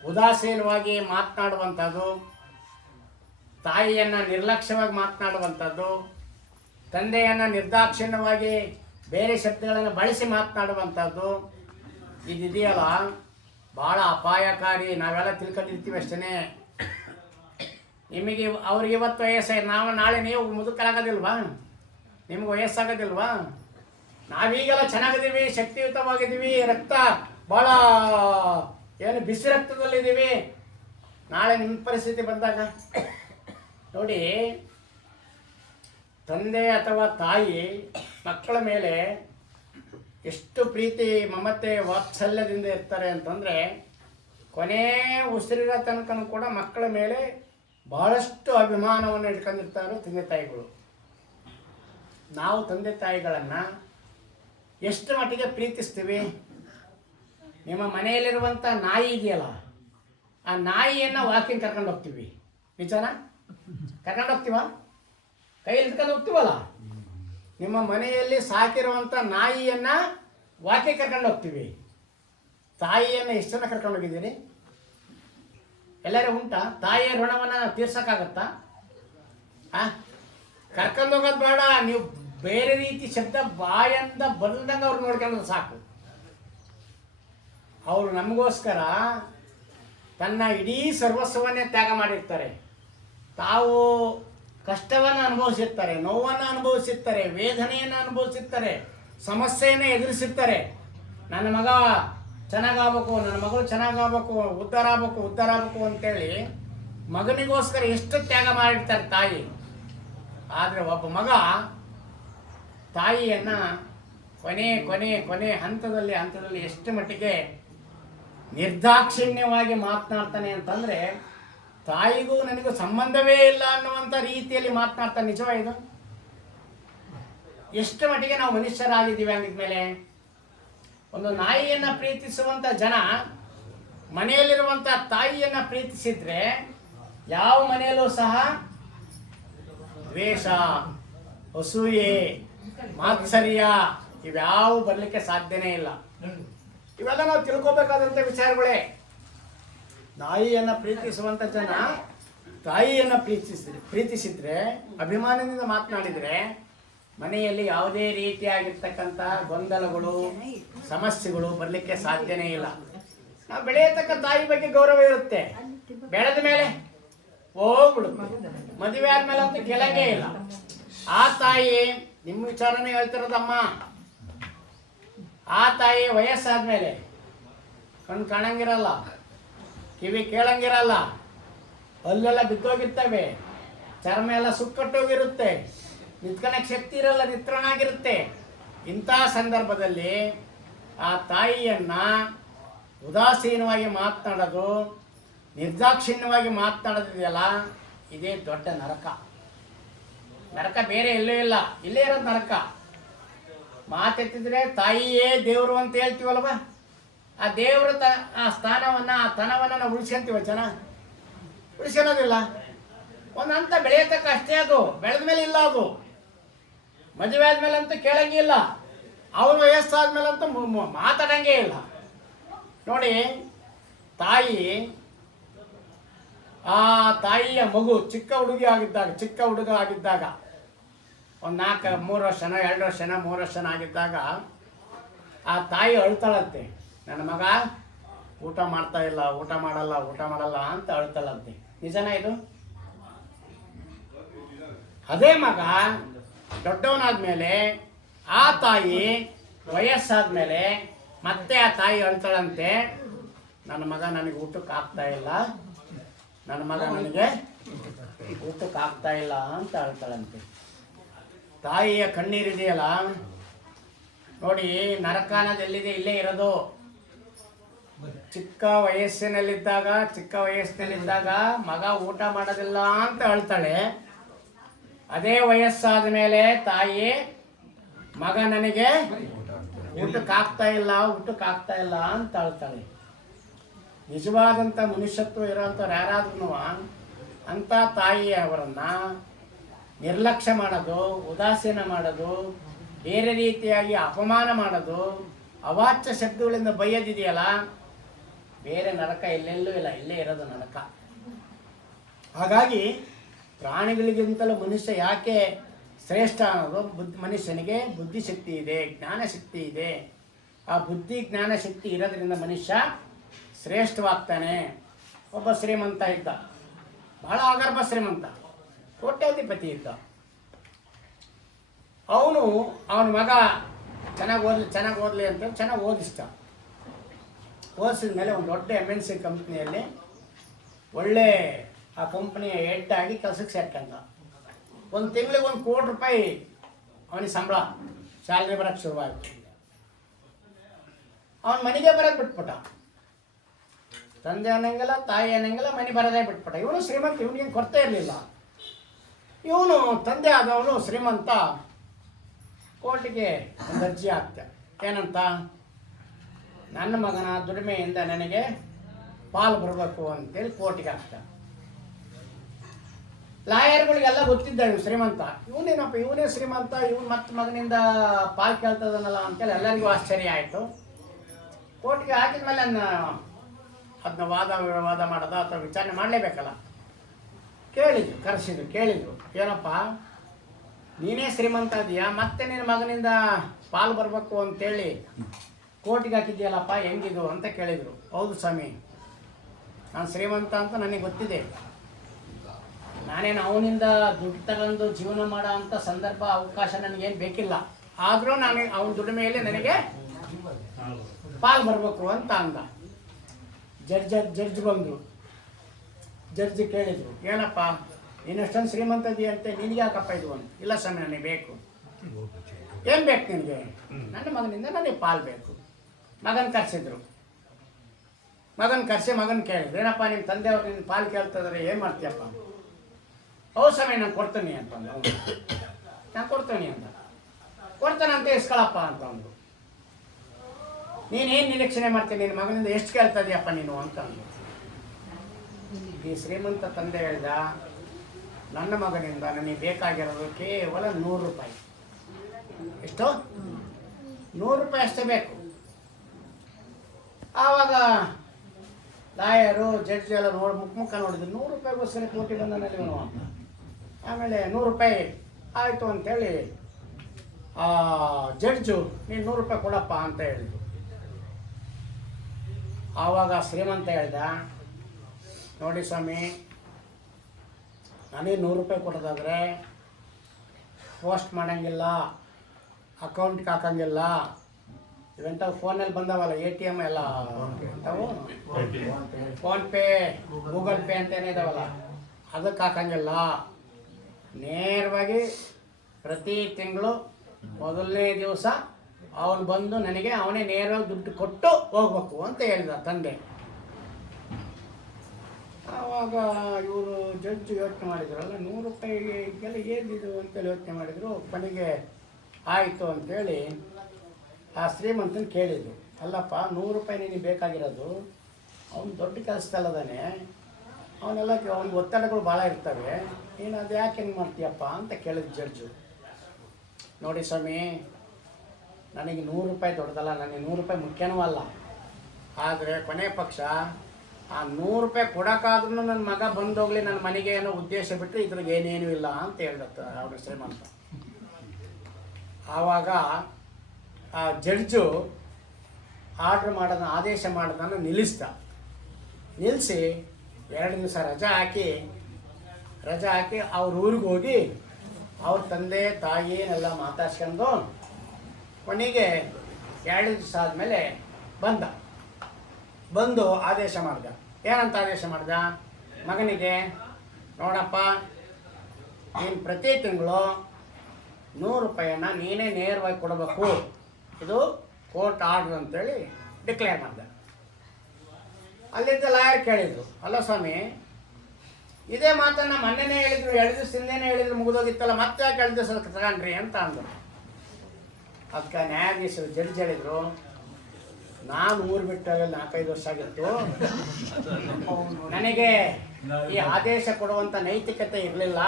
ಉದಾಸೀನವಾಗಿ ಮಾತನಾಡುವಂಥದ್ದು, ತಾಯಿಯನ್ನು ನಿರ್ಲಕ್ಷ್ಯವಾಗಿ ಮಾತನಾಡುವಂಥದ್ದು, ತಂದೆಯನ್ನು ನಿರ್ದಾಕ್ಷಿಣ್ಯವಾಗಿ ಬೇರೆ ಶಬ್ದಗಳನ್ನು ಬಳಸಿ ಮಾತನಾಡುವಂಥದ್ದು, ಇದೆಯಲ್ಲ ಭಾಳ ಅಪಾಯಕಾರಿ. ನಾವೆಲ್ಲ ತಿಳ್ಕೊಂಡಿರ್ತೀವಿ ಅಷ್ಟೇ. ನಿಮಗೆ ಅವ್ರಿಗೆ ಇವತ್ತು ವಯಸ್ಸಾಗಿ ನಾಳೆ ನೀವು ಮುದುಕರಾಗೋದಿಲ್ವಾ? ನಿಮ್ಗೆ ವಯಸ್ಸಾಗೋದಿಲ್ವಾ? ನಾವೀಗೆಲ್ಲ ಚೆನ್ನಾಗಿದ್ದೀವಿ, ಶಕ್ತಿಯುತವಾಗಿದ್ದೀವಿ, ರಕ್ತ ಭಾಳ ಏನು ಬಿಸಿ ರಕ್ತದಲ್ಲಿದ್ದೀವಿ. ನಾಳೆ ನಿಮ್ಮ ಪರಿಸ್ಥಿತಿ ಬಂದಾಗ ನೋಡಿ, ತಂದೆ ಅಥವಾ ತಾಯಿ ಮಕ್ಕಳ ಮೇಲೆ ಎಷ್ಟು ಪ್ರೀತಿ ಮಮತೆ ವಾತ್ಸಲ್ಯದಿಂದ ಇರ್ತಾರೆ ಅಂತಂದರೆ, ಕೊನೆ ಉಸಿರಿರೋ ತನಕ ಕೂಡ ಮಕ್ಕಳ ಮೇಲೆ ಬಹಳಷ್ಟು ಅಭಿಮಾನವನ್ನು ಇಟ್ಕೊಂಡಿರ್ತಾರೆ ತಂದೆ ತಾಯಿಗಳು. ನಾವು ತಂದೆ ತಾಯಿಗಳನ್ನು ಎಷ್ಟು ಮಟ್ಟಿಗೆ ಪ್ರೀತಿಸ್ತೀವಿ? ನಿಮ್ಮ ಮನೆಯಲ್ಲಿರುವಂಥ ನಾಯಿ ಇದೆಯಲ್ಲ, ಆ ನಾಯಿಯನ್ನು ವಾಕಿಂಗ್ ಕರ್ಕೊಂಡು ಹೋಗ್ತೀವಿ, ನಿಜನಾ? ಕರ್ಕೊಂಡು ಹೋಗ್ತೀವ? ಕೈಯಲ್ಲಿ ಇಟ್ಕೊಂಡು ಹೋಗ್ತೀವಲ್ಲ. ನಿಮ್ಮ ಮನೆಯಲ್ಲಿ ಸಾಕಿರುವಂಥ ನಾಯಿಯನ್ನು ವಾಕಿಂಗ್ ಕರ್ಕೊಂಡು ಹೋಗ್ತೀವಿ. ತಾಯಿಯನ್ನು ಎಷ್ಟು ಜನ ಕರ್ಕೊಂಡು ಹೋಗಿದ್ದೀರಿ? ಎಲ್ಲರೂ ಉಂಟಾ? ತಾಯಿಯ ಋಣವನ್ನು ನಾವು ತೀರ್ಸೋಕ್ಕಾಗತ್ತಾ? ಕರ್ಕೊಂಡು ಹೋಗೋದು ಬೇಡ, ನೀವು ಬೇರೆ ರೀತಿ ಶಬ್ದ ಬಾಯಿಂದ ಬದಲ್ದಂಗೆ ಅವ್ರು ನೋಡ್ಕೊಂಡ್ರೆ ಸಾಕು. ಅವರು ನಮಗೋಸ್ಕರ ತನ್ನ ಇಡೀ ಸರ್ವಸ್ವವನ್ನೇ ತ್ಯಾಗ ಮಾಡಿರ್ತಾರೆ. ತಾವು ಕಷ್ಟವನ್ನು ಅನುಭವಿಸಿರ್ತಾರೆ, ನೋವನ್ನು ಅನುಭವಿಸಿರ್ತಾರೆ, ವೇದನೆಯನ್ನು ಅನುಭವಿಸಿರ್ತಾರೆ, ಸಮಸ್ಯೆಯನ್ನು ಎದುರಿಸಿರ್ತಾರೆ. ನನ್ನ ಮಗ ಚೆನ್ನಾಗಾಗಬೇಕು, ನನ್ನ ಮಗಳು ಚೆನ್ನಾಗಾಗಬೇಕು, ಉದ್ಧಾರ ಆಗಬೇಕು ಅಂತೇಳಿ ಮಗನಿಗೋಸ್ಕರ ಎಷ್ಟು ತ್ಯಾಗ ಮಾಡಿರ್ತಾರೆ ತಾಯಿ. ಆದರೆ ಒಬ್ಬ ಮಗ ತಾಯಿಯನ್ನು ಕೊನೆ ಹಂತದಲ್ಲಿ ಎಷ್ಟು ಮಟ್ಟಿಗೆ ನಿರ್ದಾಕ್ಷಿಣ್ಯವಾಗಿ ಮಾತನಾಡ್ತಾನೆ ಅಂತಂದರೆ, ತಾಯಿಗೂ ನನಗೂ ಸಂಬಂಧವೇ ಇಲ್ಲ ಅನ್ನುವಂಥ ರೀತಿಯಲ್ಲಿ ಮಾತನಾಡ್ತಾನೆ. ನಿಜವಾ ಇದು? ಎಷ್ಟು ಮಟ್ಟಿಗೆ ನಾವು ಮನುಷ್ಯರಾಗಿದ್ದೀವಿ ಅಂದಿದ್ಮೇಲೆ, ಒಂದು ನಾಯಿಯನ್ನು ಪ್ರೀತಿಸುವಂಥ ಜನ ಮನೆಯಲ್ಲಿರುವಂಥ ತಾಯಿಯನ್ನು ಪ್ರೀತಿಸಿದ್ರೆ ಯಾವ ಮನೆಯಲ್ಲೂ ಸಹ ದ್ವೇಷ, ಅಸೂಯೆ, ಮಾತ್ಸರ್ಯ ಇವ್ಯಾವ ಬರಲಿಕ್ಕೆ ಸಾಧ್ಯನೇ ಇಲ್ಲ. ಇವೆಲ್ಲ ನಾವು ತಿಳ್ಕೊಬೇಕಾದಂಥ ವಿಚಾರಗಳೇ. ನಾಯಿಯನ್ನು ಪ್ರೀತಿಸುವಂಥ ಜನ ತಾಯಿಯನ್ನು ಪ್ರೀತಿಸಿದ್ರೆ, ಅಭಿಮಾನದಿಂದ ಮಾತನಾಡಿದರೆ ಮನೆಯಲ್ಲಿ ಯಾವುದೇ ರೀತಿಯಾಗಿರ್ತಕ್ಕಂಥ ಗೊಂದಲಗಳು, ಸಮಸ್ಯೆಗಳು ಬರಲಿಕ್ಕೆ ಸಾಧ್ಯನೇ ಇಲ್ಲ. ನಾವು ಬೆಳೆಯತಕ್ಕ ತಾಯಿ ಬಗ್ಗೆ ಗೌರವ ಇರುತ್ತೆ. ಬೆಳೆದ ಮೇಲೆ ಹೋಗ್ಬಿಡುತ್ತೆ. ಮದುವೆ ಆದ್ಮೇಲೆ ಅಂತೂ ಗೆಲಂಗೇ ಇಲ್ಲ. ಆ ತಾಯಿ ನಿಮ್ಮ ವಿಚಾರನೇ ಹೇಳ್ತಿರೋದಮ್ಮ. ಆ ತಾಯಿ ವಯಸ್ಸಾದ್ಮೇಲೆ ಕಣ್ಣು ಕಾಣಂಗಿರಲ್ಲ, ಕಿವಿ ಕೇಳಂಗಿರಲ್ಲ, ಹಲ್ಲೆಲ್ಲ ಬಿದ್ದೋಗಿರ್ತವೆ, ಚರ್ಮ ಎಲ್ಲ ಸುಕ್ಕಟ್ಟೋಗಿರುತ್ತೆ, ನಿಂತ್ಕೊಳಕ್ಕೆ ಶಕ್ತಿ ಇರಲ್ಲ, ನಿತ್ರನಾಗಿರುತ್ತೆ. ಇಂಥ ಸಂದರ್ಭದಲ್ಲಿ ಆ ತಾಯಿಯನ್ನ ಉದಾಸೀನವಾಗಿ ಮಾತನಾಡೋದು, ನಿರ್ದಾಕ್ಷಿಣ್ಯವಾಗಿ ಮಾತನಾಡೋದಿದೆಯಲ್ಲ, ಇದೇ ದೊಡ್ಡ ನರಕ. ನರಕ ಬೇರೆ ಎಲ್ಲೂ ಇಲ್ಲ, ಇಲ್ಲೇ ಇರೋದು ನರಕ. ಮಾತೆತ್ತಿದ್ರೆ ತಾಯಿಯೇ ದೇವರು ಅಂತ ಹೇಳ್ತೀವಲ್ವ, ಆ ದೇವರ ಆ ಸ್ಥಾನವನ್ನು, ಆ ತನವನ್ನು ನಾವು ಉಳಿಸ್ಕೊಂತೀವ. ಜನ ಉಳಿಸ್ಕೊಳ್ಳೋದಿಲ್ಲ. ಒಂದು ಹಂತ ಬೆಳೆಯತಕ್ಕ ಅಷ್ಟೇ, ಅದು ಬೆಳೆದ ಮೇಲೆ ಇಲ್ಲ. ಅದು ಮದುವೆ ಆದ್ಮೇಲೆ ಅಂತೂ ಕೇಳಂಗಿಲ್ಲ, ಅವ್ರ ವಯಸ್ಸಾದ್ಮೇಲಂತೂ ಮಾತಾಡಂಗೇ ಇಲ್ಲ. ನೋಡಿ, ತಾಯಿ ಆ ತಾಯಿಯ ಮಗು ಚಿಕ್ಕ ಹುಡುಗ ಆಗಿದ್ದಾಗ ಒಂದು 3 ವರ್ಷನ 2 ವರ್ಷನ 3 ವರ್ಷನ ಆಗಿದ್ದಾಗ ಆ ತಾಯಿ ಅಳ್ತಾಳಂತೆ, ನನ್ನ ಮಗ ಊಟ ಮಾಡ್ತಾ ಇಲ್ಲ, ಊಟ ಮಾಡಲ್ಲ ಅಂತ ಅಳ್ತಾಳಂತೆ. ನಿಜನಾ ಇದು? ಅದೇ ಮಗ ದೊಡ್ಡವನಾದ್ಮೇಲೆ ಆ ತಾಯಿ ವಯಸ್ಸಾದ್ಮೇಲೆ ಮತ್ತೆ ಆ ತಾಯಿ ಅಳ್ತಾಳಂತೆ, ನನ್ನ ಮಗ ನನಗೆ ಊಟಕ್ಕೆ ಆಗ್ತಾ ಇಲ್ಲ, ನನ್ನ ಮಗ ನನಗೆ ಊಟಕ್ಕೆ ಆಗ್ತಾ ಇಲ್ಲ ಅಂತ ಅಳ್ತಾಳಂತೆ. ತಾಯಿಯ ಕಣ್ಣೀರಿದೆಯಲ್ಲ ನೋಡಿ, ನರಕ ಅನ್ನೋದೆಲ್ಲಿದೆ? ಇಲ್ಲೇ ಇರೋದು. ಚಿಕ್ಕ ವಯಸ್ಸಿನಲ್ಲಿದ್ದಾಗ ಮಗ ಊಟ ಮಾಡೋದಿಲ್ಲ ಅಂತ ಅಳ್ತಾಳೆ. ಅದೇ ವಯಸ್ಸಾದ ಮೇಲೆ ತಾಯಿ, ಮಗ ನನಗೆ ಊಟಕ್ಕೆ ಆಗ್ತಾ ಇಲ್ಲ ಅಂತ ಅಳ್ತಾಳೆ. ನಿಜವಾದಂಥ ಮನುಷ್ಯತ್ವ ಇರೋಂಥವ್ರು ಯಾರಾದ್ರೂ ಅಂಥ ತಾಯಿಯವರನ್ನ ನಿರ್ಲಕ್ಷ್ಯ ಮಾಡೋದು, ಉದಾಸೀನ ಮಾಡೋದು, ಬೇರೆ ರೀತಿಯಾಗಿ ಅಪಮಾನ ಮಾಡೋದು, ಅವಾಚ್ಯ ಶಬ್ದಗಳಿಂದ ಬೈಯೋದಿದೆಯಲ್ಲ, ಬೇರೆ ನರಕ ಎಲ್ಲೆಲ್ಲೂ ಇಲ್ಲ, ಇಲ್ಲೇ ಇರೋದು ನರಕ. ಹಾಗಾಗಿ ಪ್ರಾಣಿಗಳಿಗಿಂತಲೂ ಮನುಷ್ಯ ಯಾಕೆ ಶ್ರೇಷ್ಠ ಅನ್ನೋದು, ಮನುಷ್ಯನಿಗೆ ಬುದ್ಧಿಶಕ್ತಿ ಇದೆ, ಜ್ಞಾನಶಕ್ತಿ ಇದೆ. ಆ ಬುದ್ಧಿ ಜ್ಞಾನಶಕ್ತಿ ಇರೋದ್ರಿಂದ ಮನುಷ್ಯ ಶ್ರೇಷ್ಠವಾಗ್ತಾನೆ. ಒಬ್ಬ ಶ್ರೀಮಂತ ಇದ್ದ, ಬಹಳ ಆಗರ್ಭ ಶ್ರೀಮಂತ, ಕೋಟ್ಯಾಧಿಪತಿ ಇದ್ದ. ಅವನ ಮಗ ಚೆನ್ನಾಗಿ ಓದಲಿ ಅಂತ ಚೆನ್ನಾಗಿ ಓದಿಸ್ದ. ಓದಿಸಿದ ಮೇಲೆ ಒಂದು ದೊಡ್ಡ MNC ಕಂಪ್ನಿಯಲ್ಲಿ ಒಳ್ಳೆ ಆ ಕಂಪ್ನಿಯ ಹೆಡ್ ಆಗಿ ಕೆಲಸಕ್ಕೆ ಸೇರ್ಕೊಂಡ. ಒಂದು ತಿಂಗಳಿಗೆ ₹1 ಕೋಟಿ ಅವನಿಗೆ ಸಂಬಳ, ಸ್ಯಾಲ್ರಿ ಬರೋಕ್ಕೆ ಶುರುವಾಯಿತು. ಅವನ ಮನೆಗೆ ಬರೋದು ಬಿಟ್ಬಿಟ್ಟ. ತಂದೆ ಅನ್ನಂಗಿಲ್ಲ, ತಾಯಿ ಅನ್ನಂಗಿಲ್ಲ, ಮನೆ ಬರೋದೇ ಬಿಟ್ಬಿಟ್ಟ. ಇವನು ಶ್ರೀಮಂತ, ಇವನಿಗೇನು ಕೊರತೆ ಇರಲಿಲ್ಲ. ಇವನು ತಂದೆ ಆದವನು ಶ್ರೀಮಂತ, ಕೋರ್ಟಿಗೆ ಒಂದು ಅರ್ಜಿ ಹಾಕ್ತ. ಏನಂತ? ನನ್ನ ಮಗನ ದುಡಿಮೆಯಿಂದ ನನಗೆ ಪಾಲು ಬರಬೇಕು ಅಂತೇಳಿ ಕೋರ್ಟಿಗೆ ಹಾಕ್ತ. ಲಾಯರ್ಗಳಿಗೆಲ್ಲ ಗೊತ್ತಿದ್ದ ಇವನು ಶ್ರೀಮಂತ. ಇವನೇ ಶ್ರೀಮಂತ, ಇವನು ಮತ್ತೆ ಮಗನಿಂದ ಪಾಲು ಕೇಳ್ತದನಲ್ಲ ಅಂತೇಳಿ ಎಲ್ಲರಿಗೂ ಆಶ್ಚರ್ಯ ಆಯಿತು. ಕೋರ್ಟಿಗೆ ಹಾಕಿದ ಮೇಲೆ ಅದನ್ನ ವಾದ ಮಾಡೋದ ಅಥವಾ ವಿಚಾರಣೆ ಮಾಡಲೇಬೇಕಲ್ಲ. ಕೇಳಿದ್ರು, ಏನಪ್ಪ ನೀನೇ ಶ್ರೀಮಂತ ಇದೆಯಾ, ಮತ್ತೆ ನಿನ್ನ ಮಗನಿಂದ ಪಾಲು ಬರಬೇಕು ಅಂತೇಳಿ ಕೋರ್ಟಿಗೆ ಹಾಕಿದ್ಯಲ್ಲಪ್ಪ, ಹೆಂಗಿದು ಅಂತ ಕೇಳಿದರು. ಹೌದು ಸ್ವಾಮಿ, ನಾನು ಶ್ರೀಮಂತ ಅಂತ ನನಗೆ ಗೊತ್ತಿದೆ. ನಾನೇನು ಅವನಿಂದ ದುಡ್ಡು ತಗೊಂಡು ಜೀವನ ಮಾಡೋ ಅಂಥ ಸಂದರ್ಭ ಅವಕಾಶ ನನಗೇನು ಬೇಕಿಲ್ಲ. ಆದರೂ ನಾನು ಅವನ ದುಡಿಮೆಯಲ್ಲಿ ನನಗೆ ಪಾಲು ಬರಬೇಕು ಅಂತ ಅಂದ. ಜಡ್ಜ್ ಬಂದರು. ಜಡ್ಜ್ ಕೇಳಿದರು, ಏನಪ್ಪ ನೀನಷ್ಟೊಂದು ಶ್ರೀಮಂತ ಇದೆಯಾ ಅಂತೆ, ನಿನಗೆ ಯಾಕಪ್ಪ ಇದು ಅಂತ. ಇಲ್ಲ ಸ್ವಾಮಿ, ನನಗೆ ಬೇಕು. ಏನು ಬೇಕು ನಿನಗೆ? ನನ್ನ ಮಗನಿಂದ ನನಗೆ ಪಾಲು ಬೇಕು. ಮಗನ ಕರೆಸಿದ್ರು. ಮಗನ ಕೇಳಿದ್ರು, ಏನಪ್ಪ ನಿಮ್ಮ ತಂದೆಯವ್ರು ನಿನ್ನ ಪಾಲು ಕೇಳ್ತಿದ್ರೆ ಏನು ಮಾಡ್ತೀಯಪ್ಪ? ಹೌದು ಸ್ವಾಮಿ, ನಾನು ಕೊಡ್ತೀನಿ ಅಂತ. ನಾನು ಕೊಡ್ತೀನಿ ಅಂತ. ಕೊಡ್ತಾನಂತೆ ಇಸ್ಕೊಳಪ್ಪ ಅಂತ ಅಂದು. ನೀನೇನು ನಿರೀಕ್ಷಣೆ ಮಾಡ್ತೀನಿ, ನಿನ್ನ ಮಗನಿಂದ ಎಷ್ಟು ಕೇಳ್ತಾ ಇದೆಯಪ್ಪ ನೀನು ಅಂತ ಅಂದು. ಈ ಶ್ರೀಮಂತ ತಂದೆ ಹೇಳ್ದ, ನನ್ನ ಮಗನಿಂದ ನನಗೆ ಬೇಕಾಗಿರೋದು ಕೇವಲ 100 ರೂಪಾಯಿ. ಎಷ್ಟು? 100 ರೂಪಾಯಿ ಅಷ್ಟೇ ಬೇಕು. ಆವಾಗ ಲಾಯರು ಜಡ್ಜ್ ಎಲ್ಲ ಮುಖ ನೋಡಿದ್ರು, 100 ರೂಪಾಯಿಗೋಸ್ಕರ ಕೋಟಿ ಬಂದನಲ್ಲಿ ಇವನು ಅಂತ. ಆಮೇಲೆ 100 ರೂಪಾಯಿ ಆಯಿತು ಅಂತೇಳಿ ಜಡ್ಜು, ನೀನು 100 ರೂಪಾಯಿ ಕೊಡಪ್ಪ ಅಂತ ಹೇಳಿದ್ರು. ಆವಾಗ ಶ್ರೀಮಂತ ಹೇಳ್ದ, ನೋಡಿ ಸ್ವಾಮಿ, ನನಗೆ 100 ರೂಪಾಯಿ ಕೊಡೋದಾದರೆ ಪೋಸ್ಟ್ ಮಾಡೋಂಗಿಲ್ಲ, ಅಕೌಂಟ್ಗೆ ಹಾಕೋಂಗಿಲ್ಲ, ಇವೆಂಥವು ಫೋನಲ್ಲಿ ಬಂದವಲ್ಲ ATM ಎಲ್ಲ ಎಂಥವು ಫೋನ್ಪೇ ಗೂಗಲ್ ಪೇ ಅಂತೇನೇ ಇದಾವಲ್ಲ, ಅದಕ್ಕೆ ಹಾಕೋಂಗಿಲ್ಲ. ನೇರವಾಗಿ ಪ್ರತಿ ತಿಂಗಳು ಮೊದಲನೇ ದಿವಸ ಅವನು ಬಂದು ನನಗೆ ಅವನೇ ನೇರವಾಗಿ ದುಡ್ಡು ಕೊಟ್ಟು ಹೋಗ್ಬೇಕು ಅಂತ ಹೇಳಿದ ತಂದೆ. ಆವಾಗ ಇವರು ಜಡ್ಜ್ ಯೋಚನೆ ಮಾಡಿದ್ರಲ್ಲ, 100 ರೂಪಾಯಿಗೆಲ್ಲ ಏನಿದು ಅಂತೇಳಿ ಯೋಚನೆ ಮಾಡಿದರು. ಕೊನೆಗೆ ಆಯಿತು ಅಂತೇಳಿ ಆ ಶ್ರೀಮಂತನ ಕೇಳಿದರು, ಅಲ್ಲಪ್ಪ 100 ರೂಪಾಯಿ ನಿನಗೆ ಬೇಕಾಗಿರೋದು, ಅವನು ದೊಡ್ಡ ಕೆಲಸದಲ್ಲದಾನೆ, ಅವನೆಲ್ಲ ಅವ್ನಿಗೆ ಒತ್ತಡಗಳು ಭಾಳ ಇರ್ತವೆ, ನೀನು ಅದು ಯಾಕೆ ಹೆಂಗೆ ಮಾಡ್ತೀಯಪ್ಪ ಅಂತ ಕೇಳಿದ ಜಡ್ಜು. ನೋಡಿ ಸ್ವಾಮಿ, ನನಗೆ 100 ರೂಪಾಯಿ ದೊಡ್ಡದಲ್ಲ, ನನಗೆ 100 ರೂಪಾಯಿ ಮುಖ್ಯನೂ ಅಲ್ಲ, ಆದರೆ ಕೊನೆ ಪಕ್ಷ ಆ 100 ರೂಪಾಯಿ ಕೊಡೋಕ್ಕಾದ್ರೂ ನನ್ನ ಮಗ ಬಂದೋಗ್ಲಿ ನನ್ನ ಮನೆಗೆ ಏನೋ ಉದ್ದೇಶ ಬಿಟ್ಟರೆ ಇದ್ರಿಗೆ ಏನೇನೂ ಇಲ್ಲ ಅಂತ ಹೇಳ್ದತ್ತ ಅವ್ರ ಶ್ರೀಮಂತ. ಆವಾಗ ಆ ಜಡ್ಜು ಆದೇಶ ಮಾಡೋದನ್ನು ನಿಲ್ಲಿಸಿ 2 ದಿವಸ ರಜೆ ಹಾಕಿ ಅವ್ರ ಊರಿಗೆ ಹೋಗಿ ಅವ್ರ ತಂದೆ ತಾಯಿನೆಲ್ಲ ಮಾತಾಡ್ಸ್ಕೊಂಡು ಕೊನೆಗೆ 2 ದಿವಸ ಆದಮೇಲೆ ಬಂದು ಆದೇಶ ಮಾಡ್ದ. ಏನಂತ ಆದೇಶ ಮಾಡ್ದ? ಮಗನಿಗೆ, ನೋಡಪ್ಪ, ನೀನು ಪ್ರತಿ ತಿಂಗಳು 100 ರೂಪಾಯಿಯನ್ನು ನೀನೇ ನೇರವಾಗಿ ಕೊಡಬೇಕು, ಇದು ಕೋರ್ಟ್ ಆರ್ಡರ್ ಅಂತೇಳಿ ಡಿಕ್ಲೇರ್ ಮಾಡಿದೆ. ಅಲ್ಲಿದ್ದ ಲಾಯರ್ ಕೇಳಿದ್ರು, ಅಲ್ಲ ಸ್ವಾಮಿ, ಇದೇ ಮಾತನ್ನು ಮೊನ್ನೆನೇ ಹೇಳಿದ್ರು, 2 ದಿವಸದಿಂದೇನೆ ಹೇಳಿದ್ರು, ಮುಗಿದೋಗಿತ್ತಲ್ಲ, ಮತ್ತೆ ಯಾಕೆ 2 ದಿವಸ ತಗೊಂಡ್ರಿ ಅಂತ ಅಂದರು. ಅದಕ್ಕೆ ನ್ಯಾಯಾಧೀಶರು ಜಡ್ಜ್ ಹೇಳಿದರು, ನಾನು ಊರು ಬಿಟ್ಟು 4-5 ವರ್ಷ ಆಗಿತ್ತು, ನನಗೆ ಈ ಆದೇಶ ಕೊಡುವಂಥ ನೈತಿಕತೆ ಇರಲಿಲ್ಲ.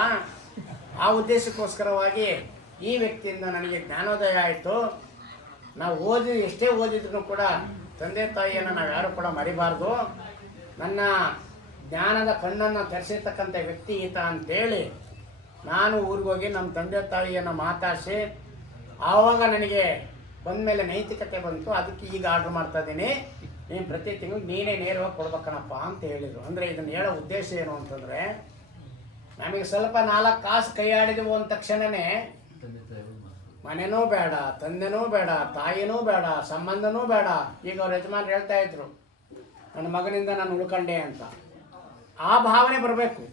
ಆ ಉದ್ದೇಶಕ್ಕೋಸ್ಕರವಾಗಿ ಈ ವ್ಯಕ್ತಿಯಿಂದ ನನಗೆ ಜ್ಞಾನೋದಯ ಆಯಿತು. ನಾವು ಎಷ್ಟೇ ಓದಿದ್ರು ಕೂಡ ತಂದೆ ತಾಯಿಯನ್ನು ನಾವು ಯಾರು ಕೂಡ ಮರಿಬಾರ್ದು. ನನ್ನ ಜ್ಞಾನದ ಕಣ್ಣನ್ನು ತೆರೆಸಿರ್ತಕ್ಕಂಥ ವ್ಯಕ್ತಿ ಈತ ಅಂತೇಳಿ ನಾನು ಊರಿಗೋಗಿ ನಮ್ಮ ತಂದೆ ತಾಯಿಯನ್ನು ಮಾತಾಡಿಸಿ ಆವಾಗ ನನಗೆ ಬಂದಮೇಲೆ ನೈತಿಕತೆ ಬಂತು. ಅದಕ್ಕೆ ಈಗ ಆರ್ಡ್ರ್ ಮಾಡ್ತಾ ಇದ್ದೀನಿ, ನೀನು ಪ್ರತಿ ತಿಂಗಳು ನೀನೇ ನೇರವಾಗಿ ಕೊಡ್ಬೇಕಣಪ್ಪ ಅಂತ ಹೇಳಿದರು. ಅಂದರೆ ಇದನ್ನು ಹೇಳೋ ಉದ್ದೇಶ ಏನು ಅಂತಂದರೆ, ನಮಗೆ ಸ್ವಲ್ಪ 4 ಕಾಸು ಕೈ ಆಡಿದೆವು ಅಂದ ತಕ್ಷಣವೇ ಮನೆನೂ ಬೇಡ, ತಂದೆನೂ ಬೇಡ, ತಾಯಿನೂ ಬೇಡ, ಸಂಬಂಧನೂ ಬೇಡ. ಈಗ ಅವ್ರ ಯಜಮಾನ್ರು ಹೇಳ್ತಾ ಇದ್ರು, ನನ್ನ ಮಗನಿಂದ ನಾನು ಉಳ್ಕೊಂಡೆ ಅಂತ. ಆ ಭಾವನೆ ಬರಬೇಕು.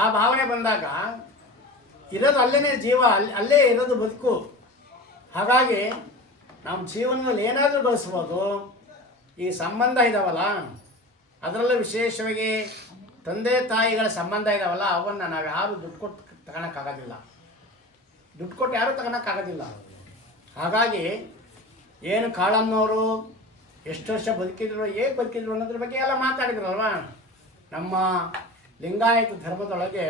ಆ ಭಾವನೆ ಬಂದಾಗ ಇರೋದು ಅಲ್ಲೇ ಜೀವ, ಅಲ್ಲೇ ಇರೋದು ಬದುಕು. ಹಾಗಾಗಿ ನಮ್ಮ ಜೀವನದಲ್ಲಿ ಏನಾದರೂ ಗಳಿಸ್ಬೋದು. ಈ ಸಂಬಂಧ ಇದ್ದಾವಲ್ಲ, ಅದರಲ್ಲೂ ವಿಶೇಷವಾಗಿ ತಂದೆ ತಾಯಿಗಳ ಸಂಬಂಧ ಇದ್ದಾವಲ್ಲ, ಅವನ್ನು ನಾವು ಯಾರು ದುಡ್ಡು ಕೊಟ್ಟು ತಗೊಳಕ್ಕಾಗೋದಿಲ್ಲ. ದುಡ್ಡು ಕೊಟ್ಟು ಯಾರೂ ತಗೊಳಕ್ಕಾಗೋದಿಲ್ಲ. ಹಾಗಾಗಿ ಏನು ಕಾಳಮ್ಮನವರು ಎಷ್ಟು ವರ್ಷ ಬದುಕಿದ್ರು, ಹೇಗೆ ಬದುಕಿದ್ರು ಅನ್ನೋದ್ರ ಬಗ್ಗೆ ಎಲ್ಲ ಮಾತಾಡಿದ್ರಲ್ವ. ನಮ್ಮ ಲಿಂಗಾಯತ ಧರ್ಮದೊಳಗೆ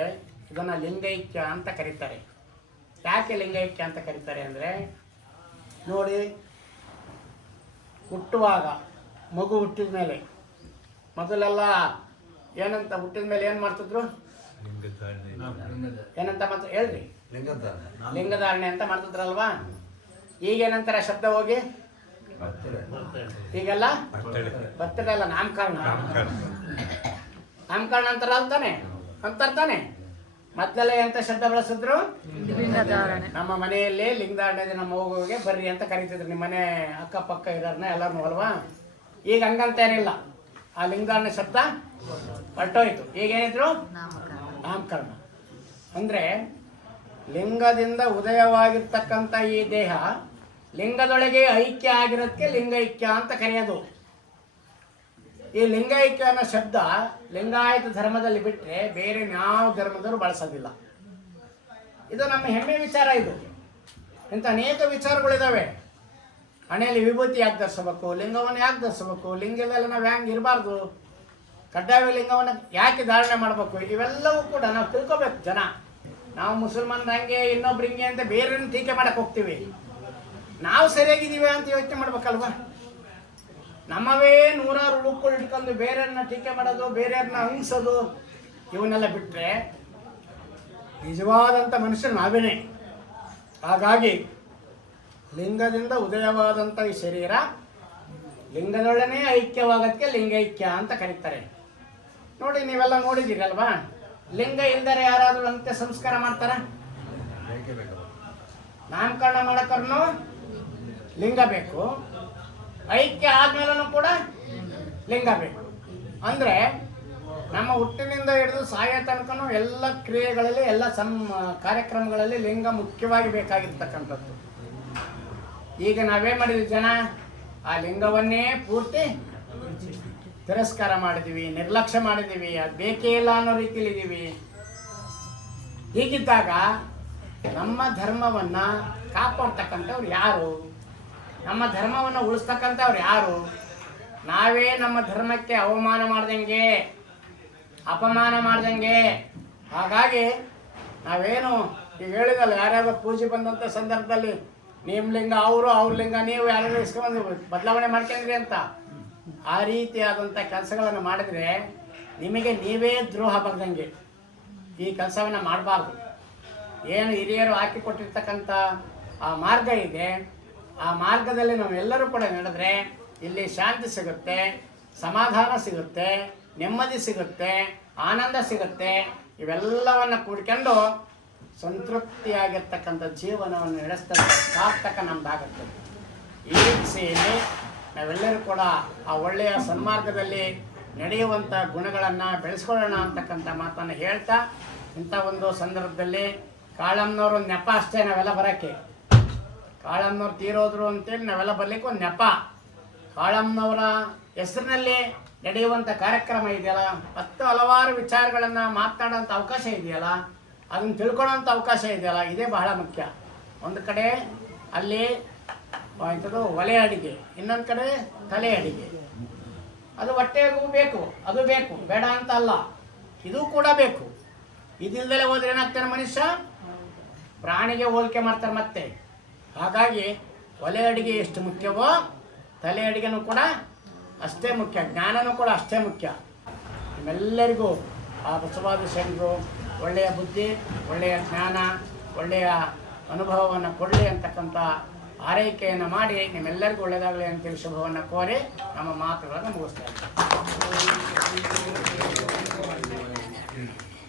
ಇದನ್ನು ಲಿಂಗೈಕ್ಯ ಅಂತ ಕರೀತಾರೆ. ಯಾಕೆ ಲಿಂಗೈಕ್ಯ ಅಂತ ಕರೀತಾರೆ ಅಂದರೆ, ನೋಡಿ, ಹುಟ್ಟುವಾಗ ಮಗು ಹುಟ್ಟಿದ ಮೇಲೆ ಮೊದಲೆಲ್ಲ ಏನಂತ ಹುಟ್ಟಿದ ಮೇಲೆ ಏನು ಮಾಡ್ತಿದ್ರು? ಏನಂತ ಮಾತ್ರ ಹೇಳ್ರಿ? ಲಿಂಗಧಾರಣೆ ಅಂತ ಮಾಡ್ತಿದ್ರಲ್ವಾ. ಈಗೇನಂತಾರೆ ಶಬ್ದ ಹೋಗಿ? ಈಗೆಲ್ಲ ಬರ್ತಡೆ ಅಲ್ಲ, ನಾಮಕರಣ ಅಂತಾರ ಅಲ್ತಾನೆ, ಅಂತಾನೆ. ಮೊದಲೆಲ್ಲ ಎಂತ ಶಬ್ದ ಬಳಸಿದ್ರು? ನಮ್ಮ ಮನೆಯಲ್ಲಿ ಲಿಂಗಧಾರಣೆ ನಮ್ಮ ಮಗುವಿಗೆ ಬರ್ರಿ ಅಂತ ಕರೀತಿದ್ರು. ನಿಮ್ಮ ಮನೆ ಅಕ್ಕಪಕ್ಕ ಇರೋರ್ನ ಎಲ್ಲರೂ ಅಲ್ವಾ. ಈಗ ಹಂಗಂತೇನಿಲ್ಲ, ಆ ಲಿಂಗಧಾರಣೆ ಶಬ್ದ ಹೊರಟೋಯ್ತು. ಈಗೇನಿದ್ರು? ನಾಮಕರಣ. ಅಂದರೆ ಲಿಂಗದಿಂದ ಉದಯವಾಗಿರ್ತಕ್ಕಂಥ ಈ ದೇಹ ಲಿಂಗದೊಳಗೆ ಐಕ್ಯ ಆಗಿರೋದಕ್ಕೆ ಲಿಂಗೈಕ್ಯ ಅಂತ ಕರೆಯೋದು. ಈ ಲಿಂಗೈಕ್ಯ ಅನ್ನೋ ಶಬ್ದ ಲಿಂಗಾಯತ ಧರ್ಮದಲ್ಲಿ ಬಿಟ್ಟರೆ ಬೇರೆ ಯಾವ ಧರ್ಮದವರು ಬಳಸೋದಿಲ್ಲ. ಇದು ನಮ್ಮ ಹೆಮ್ಮೆ ವಿಚಾರ. ಇದು ಇಂಥ ಅನೇಕ ವಿಚಾರಗಳಿದ್ದಾವೆ. ಹಣೆಯಲ್ಲಿ ವಿಭೂತಿ ಯಾಕೆ ಧರಿಸಬೇಕು, ಲಿಂಗವನ್ನು ಯಾಕೆ ಧರಿಸಬೇಕು, ಲಿಂಗದಲ್ಲ ನಾವು ಹ್ಯಾಂಗೆ ಇರಬಾರ್ದು, ಕಡ್ಡಾಯ ಲಿಂಗವನ್ನು ಯಾಕೆ ಧಾರಣೆ ಮಾಡಬೇಕು, ಇವೆಲ್ಲವೂ ಕೂಡ ನಾವು ತಿಳ್ಕೊಬೇಕು. ಜನ ನಾವು ಮುಸಲ್ಮಾನರು ಹಂಗೆ ಇನ್ನೊಬ್ರು ಹಿಂಗೆ ಅಂತ ಬೇರೆಯವ್ರನ್ನ ಟೀಕೆ ಮಾಡಕ್ಕೆ ಹೋಗ್ತೀವಿ. ನಾವು ಸರಿಯಾಗಿದ್ದೀವಿ ಅಂತ ಯೋಚನೆ ಮಾಡ್ಬೇಕಲ್ವ. ನಮ್ಮವೇ ನೂರಾರು ಉಳುಕೊಂಡು ಇಟ್ಕೊಂಡು ಬೇರೆಯವ್ರನ್ನ ಟೀಕೆ ಮಾಡೋದು, ಬೇರೆಯವ್ರನ್ನ ಹಂಗಿಸೋದು, ಇವನ್ನೆಲ್ಲ ಬಿಟ್ಟರೆ ನಿಜವಾದಂಥ ಮನುಷ್ಯರು ನಾವೇನೇ. ಹಾಗಾಗಿ ಲಿಂಗದಿಂದ ಉದಯವಾದಂಥ ಈ ಶರೀರ ಲಿಂಗದೊಡನೆ ಐಕ್ಯವಾಗೋದಕ್ಕೆ ಲಿಂಗೈಕ್ಯ ಅಂತ ಕರೀತಾರೆ. ನೋಡಿ, ನೀವೆಲ್ಲ ನೋಡಿದ್ದೀರಲ್ವಾ, ಲಿಂಗ ಇಲ್ದರೆ ಯಾರಾದರೂ ಅಂತ್ಯ ಸಂಸ್ಕಾರ ಮಾಡ್ತಾರ? ನಾಮಕರಣ ಮಾಡಕ್ಕೂ ಲಿಂಗ ಬೇಕು, ಐಕ್ಯ ಆದ್ಮೇಲೂ ಕೂಡ ಲಿಂಗ ಬೇಕು. ಅಂದರೆ ನಮ್ಮ ಹುಟ್ಟಿನಿಂದ ಹಿಡಿದು ಸಾಯೋ ತನಕನೂ ಎಲ್ಲ ಕ್ರಿಯೆಗಳಲ್ಲಿ, ಎಲ್ಲ ಕಾರ್ಯಕ್ರಮಗಳಲ್ಲಿ ಲಿಂಗ ಮುಖ್ಯವಾಗಿ ಬೇಕಾಗಿರ್ತಕ್ಕಂಥದ್ದು. ಈಗ ನಾವೇ ಮಾಡಿದ್ವಿ, ಜನ ಆ ಲಿಂಗವನ್ನೇ ಪೂರ್ತಿ ತಿರಸ್ಕಾರ ಮಾಡಿದ್ದೀವಿ, ನಿರ್ಲಕ್ಷ್ಯ ಮಾಡಿದ್ದೀವಿ, ಅದು ಬೇಕೇ ಇಲ್ಲ ಅನ್ನೋ ರೀತಿಯಲ್ಲಿ ಇದ್ದೀವಿ. ಹೀಗಿದ್ದಾಗ ನಮ್ಮ ಧರ್ಮವನ್ನು ಕಾಪಾಡ್ತಕ್ಕಂಥವ್ರು ಯಾರು? ನಮ್ಮ ಧರ್ಮವನ್ನು ಉಳಿಸ್ತಕ್ಕಂಥವ್ರು ಯಾರು? ನಾವೇ ನಮ್ಮ ಧರ್ಮಕ್ಕೆ ಅವಮಾನ ಮಾಡ್ದಂಗೆ, ಅಪಮಾನ ಮಾಡ್ದಂಗೆ. ಹಾಗಾಗಿ ನಾವೇನು ಈಗ ಹೇಳಿದಲ್ಲ, ಯಾರ್ಯಾರೋ ಪೂಜೆ ಬಂದಂಥ ಸಂದರ್ಭದಲ್ಲಿ ನಿಮ್ಮ ಲಿಂಗ ಅವರು, ಅವ್ರ ಲಿಂಗ ನೀವು, ಯಾರು ಇಸ್ಕೊಂಡು ಬದಲಾವಣೆ ಮಾಡ್ಕೊಂಡ್ರಿ ಅಂತ, ಆ ರೀತಿಯಾದಂಥ ಕೆಲಸಗಳನ್ನು ಮಾಡಿದರೆ ನಿಮಗೆ ನೀವೇ ದ್ರೋಹ ಬರ್ದಂಗೆ. ಈ ಕೆಲಸವನ್ನು ಮಾಡಬಾರ್ದು. ಏನು ಹಿರಿಯರು ಹಾಕಿಕೊಟ್ಟಿರ್ತಕ್ಕಂಥ ಆ ಮಾರ್ಗ ಇದೆ, ಆ ಮಾರ್ಗದಲ್ಲಿ ನಾವೆಲ್ಲರೂ ಕೂಡ ನಡೆದ್ರೆ ಇಲ್ಲಿ ಶಾಂತಿ ಸಿಗುತ್ತೆ, ಸಮಾಧಾನ ಸಿಗುತ್ತೆ, ನೆಮ್ಮದಿ ಸಿಗುತ್ತೆ, ಆನಂದ ಸಿಗುತ್ತೆ. ಇವೆಲ್ಲವನ್ನು ಕೂಡ್ಕೊಂಡು ಸಂತೃಪ್ತಿಯಾಗಿರ್ತಕ್ಕಂಥ ಜೀವನವನ್ನು ನಡೆಸ್ತಕ್ಕಂಥ ಸಾರ್ಥಕ ನಮ್ಮದಾಗುತ್ತೆ. ಈ ದಿಸೆಯಲ್ಲಿ ನಾವೆಲ್ಲರೂ ಕೂಡ ಆ ಒಳ್ಳೆಯ ಸನ್ಮಾರ್ಗದಲ್ಲಿ ನಡೆಯುವಂಥ ಗುಣಗಳನ್ನು ಬೆಳೆಸ್ಕೊಳ್ಳೋಣ ಅಂತಕ್ಕಂಥ ಮಾತನ್ನು ಹೇಳ್ತಾ, ಇಂಥ ಒಂದು ಸಂದರ್ಭದಲ್ಲಿ ಕಾಳಮ್ಮನವರು ಒಂದು ನೆಪ ಅಷ್ಟೇ ನಾವೆಲ್ಲ ಬರೋಕ್ಕೆ. ಕಾಳಮ್ಮನವ್ರು ತೀರೋದ್ರು ಅಂತೇಳಿ ನಾವೆಲ್ಲ ಬರಲಿಕ್ಕೆ ಒಂದು ನೆಪ. ಕಾಳಮ್ಮನವರ ಹೆಸರಿನಲ್ಲಿ ನಡೆಯುವಂಥ ಕಾರ್ಯಕ್ರಮ ಇದೆಯಲ್ಲ, ಹಲವಾರು ವಿಚಾರಗಳನ್ನು ಮಾತನಾಡೋಂಥ ಅವಕಾಶ ಇದೆಯಲ್ಲ, ಅದನ್ನು ತಿಳ್ಕೊಳ್ಳೋಂಥ ಅವಕಾಶ ಇದೆಯಲ್ಲ, ಇದೇ ಬಹಳ ಮುಖ್ಯ. ಒಂದು ಕಡೆ ಅಲ್ಲಿ ಇಂಥದ್ದು ಒಲೆ ಅಡಿಗೆ, ಇನ್ನೊಂದು ಕಡೆ ತಲೆ ಅಡಿಗೆ. ಅದು ಹೊಟ್ಟೆಗೂ ಬೇಕು, ಅದು ಬೇಕು, ಬೇಡ ಅಂತ ಅಲ್ಲ, ಇದು ಕೂಡ ಬೇಕು. ಇದಿಲ್ಲದೆ ಹೋದ್ರೆ ಏನಾಗ್ತಾನೆ ಮನುಷ್ಯ? ಪ್ರಾಣಿಗೆ ಹೋಲಿಕೆ ಮಾಡ್ತಾರೆ ಮತ್ತೆ. ಹಾಗಾಗಿ ಒಲೆ ಅಡಿಗೆ ಎಷ್ಟು ಮುಖ್ಯವೋ ತಲೆ ಅಡಿಗೆನೂ ಕೂಡ ಅಷ್ಟೇ ಮುಖ್ಯ, ಜ್ಞಾನನೂ ಕೂಡ ಅಷ್ಟೇ ಮುಖ್ಯ. ನಿಮ್ಮೆಲ್ಲರಿಗೂ ಆ ಬಸವಾದಿ ಶರಣರು ಒಳ್ಳೆಯ ಬುದ್ಧಿ, ಒಳ್ಳೆಯ ಜ್ಞಾನ, ಒಳ್ಳೆಯ ಅನುಭವವನ್ನು ಕೊಡಲಿ ಅಂತಕ್ಕಂಥ ಆರೈಕೆಯನ್ನು ಮಾಡಿ ನಿಮ್ಮೆಲ್ಲರಿಗೂ ಒಳ್ಳೆಯದಾಗಲಿ ಅಂತೇಳಿ ಶುಭವನ್ನು ಕೋರಿ ನಮ್ಮ ಮಾತುಗಳನ್ನು ಮುಗಿಸ್ತಾ ಇದ್ದೀವಿ.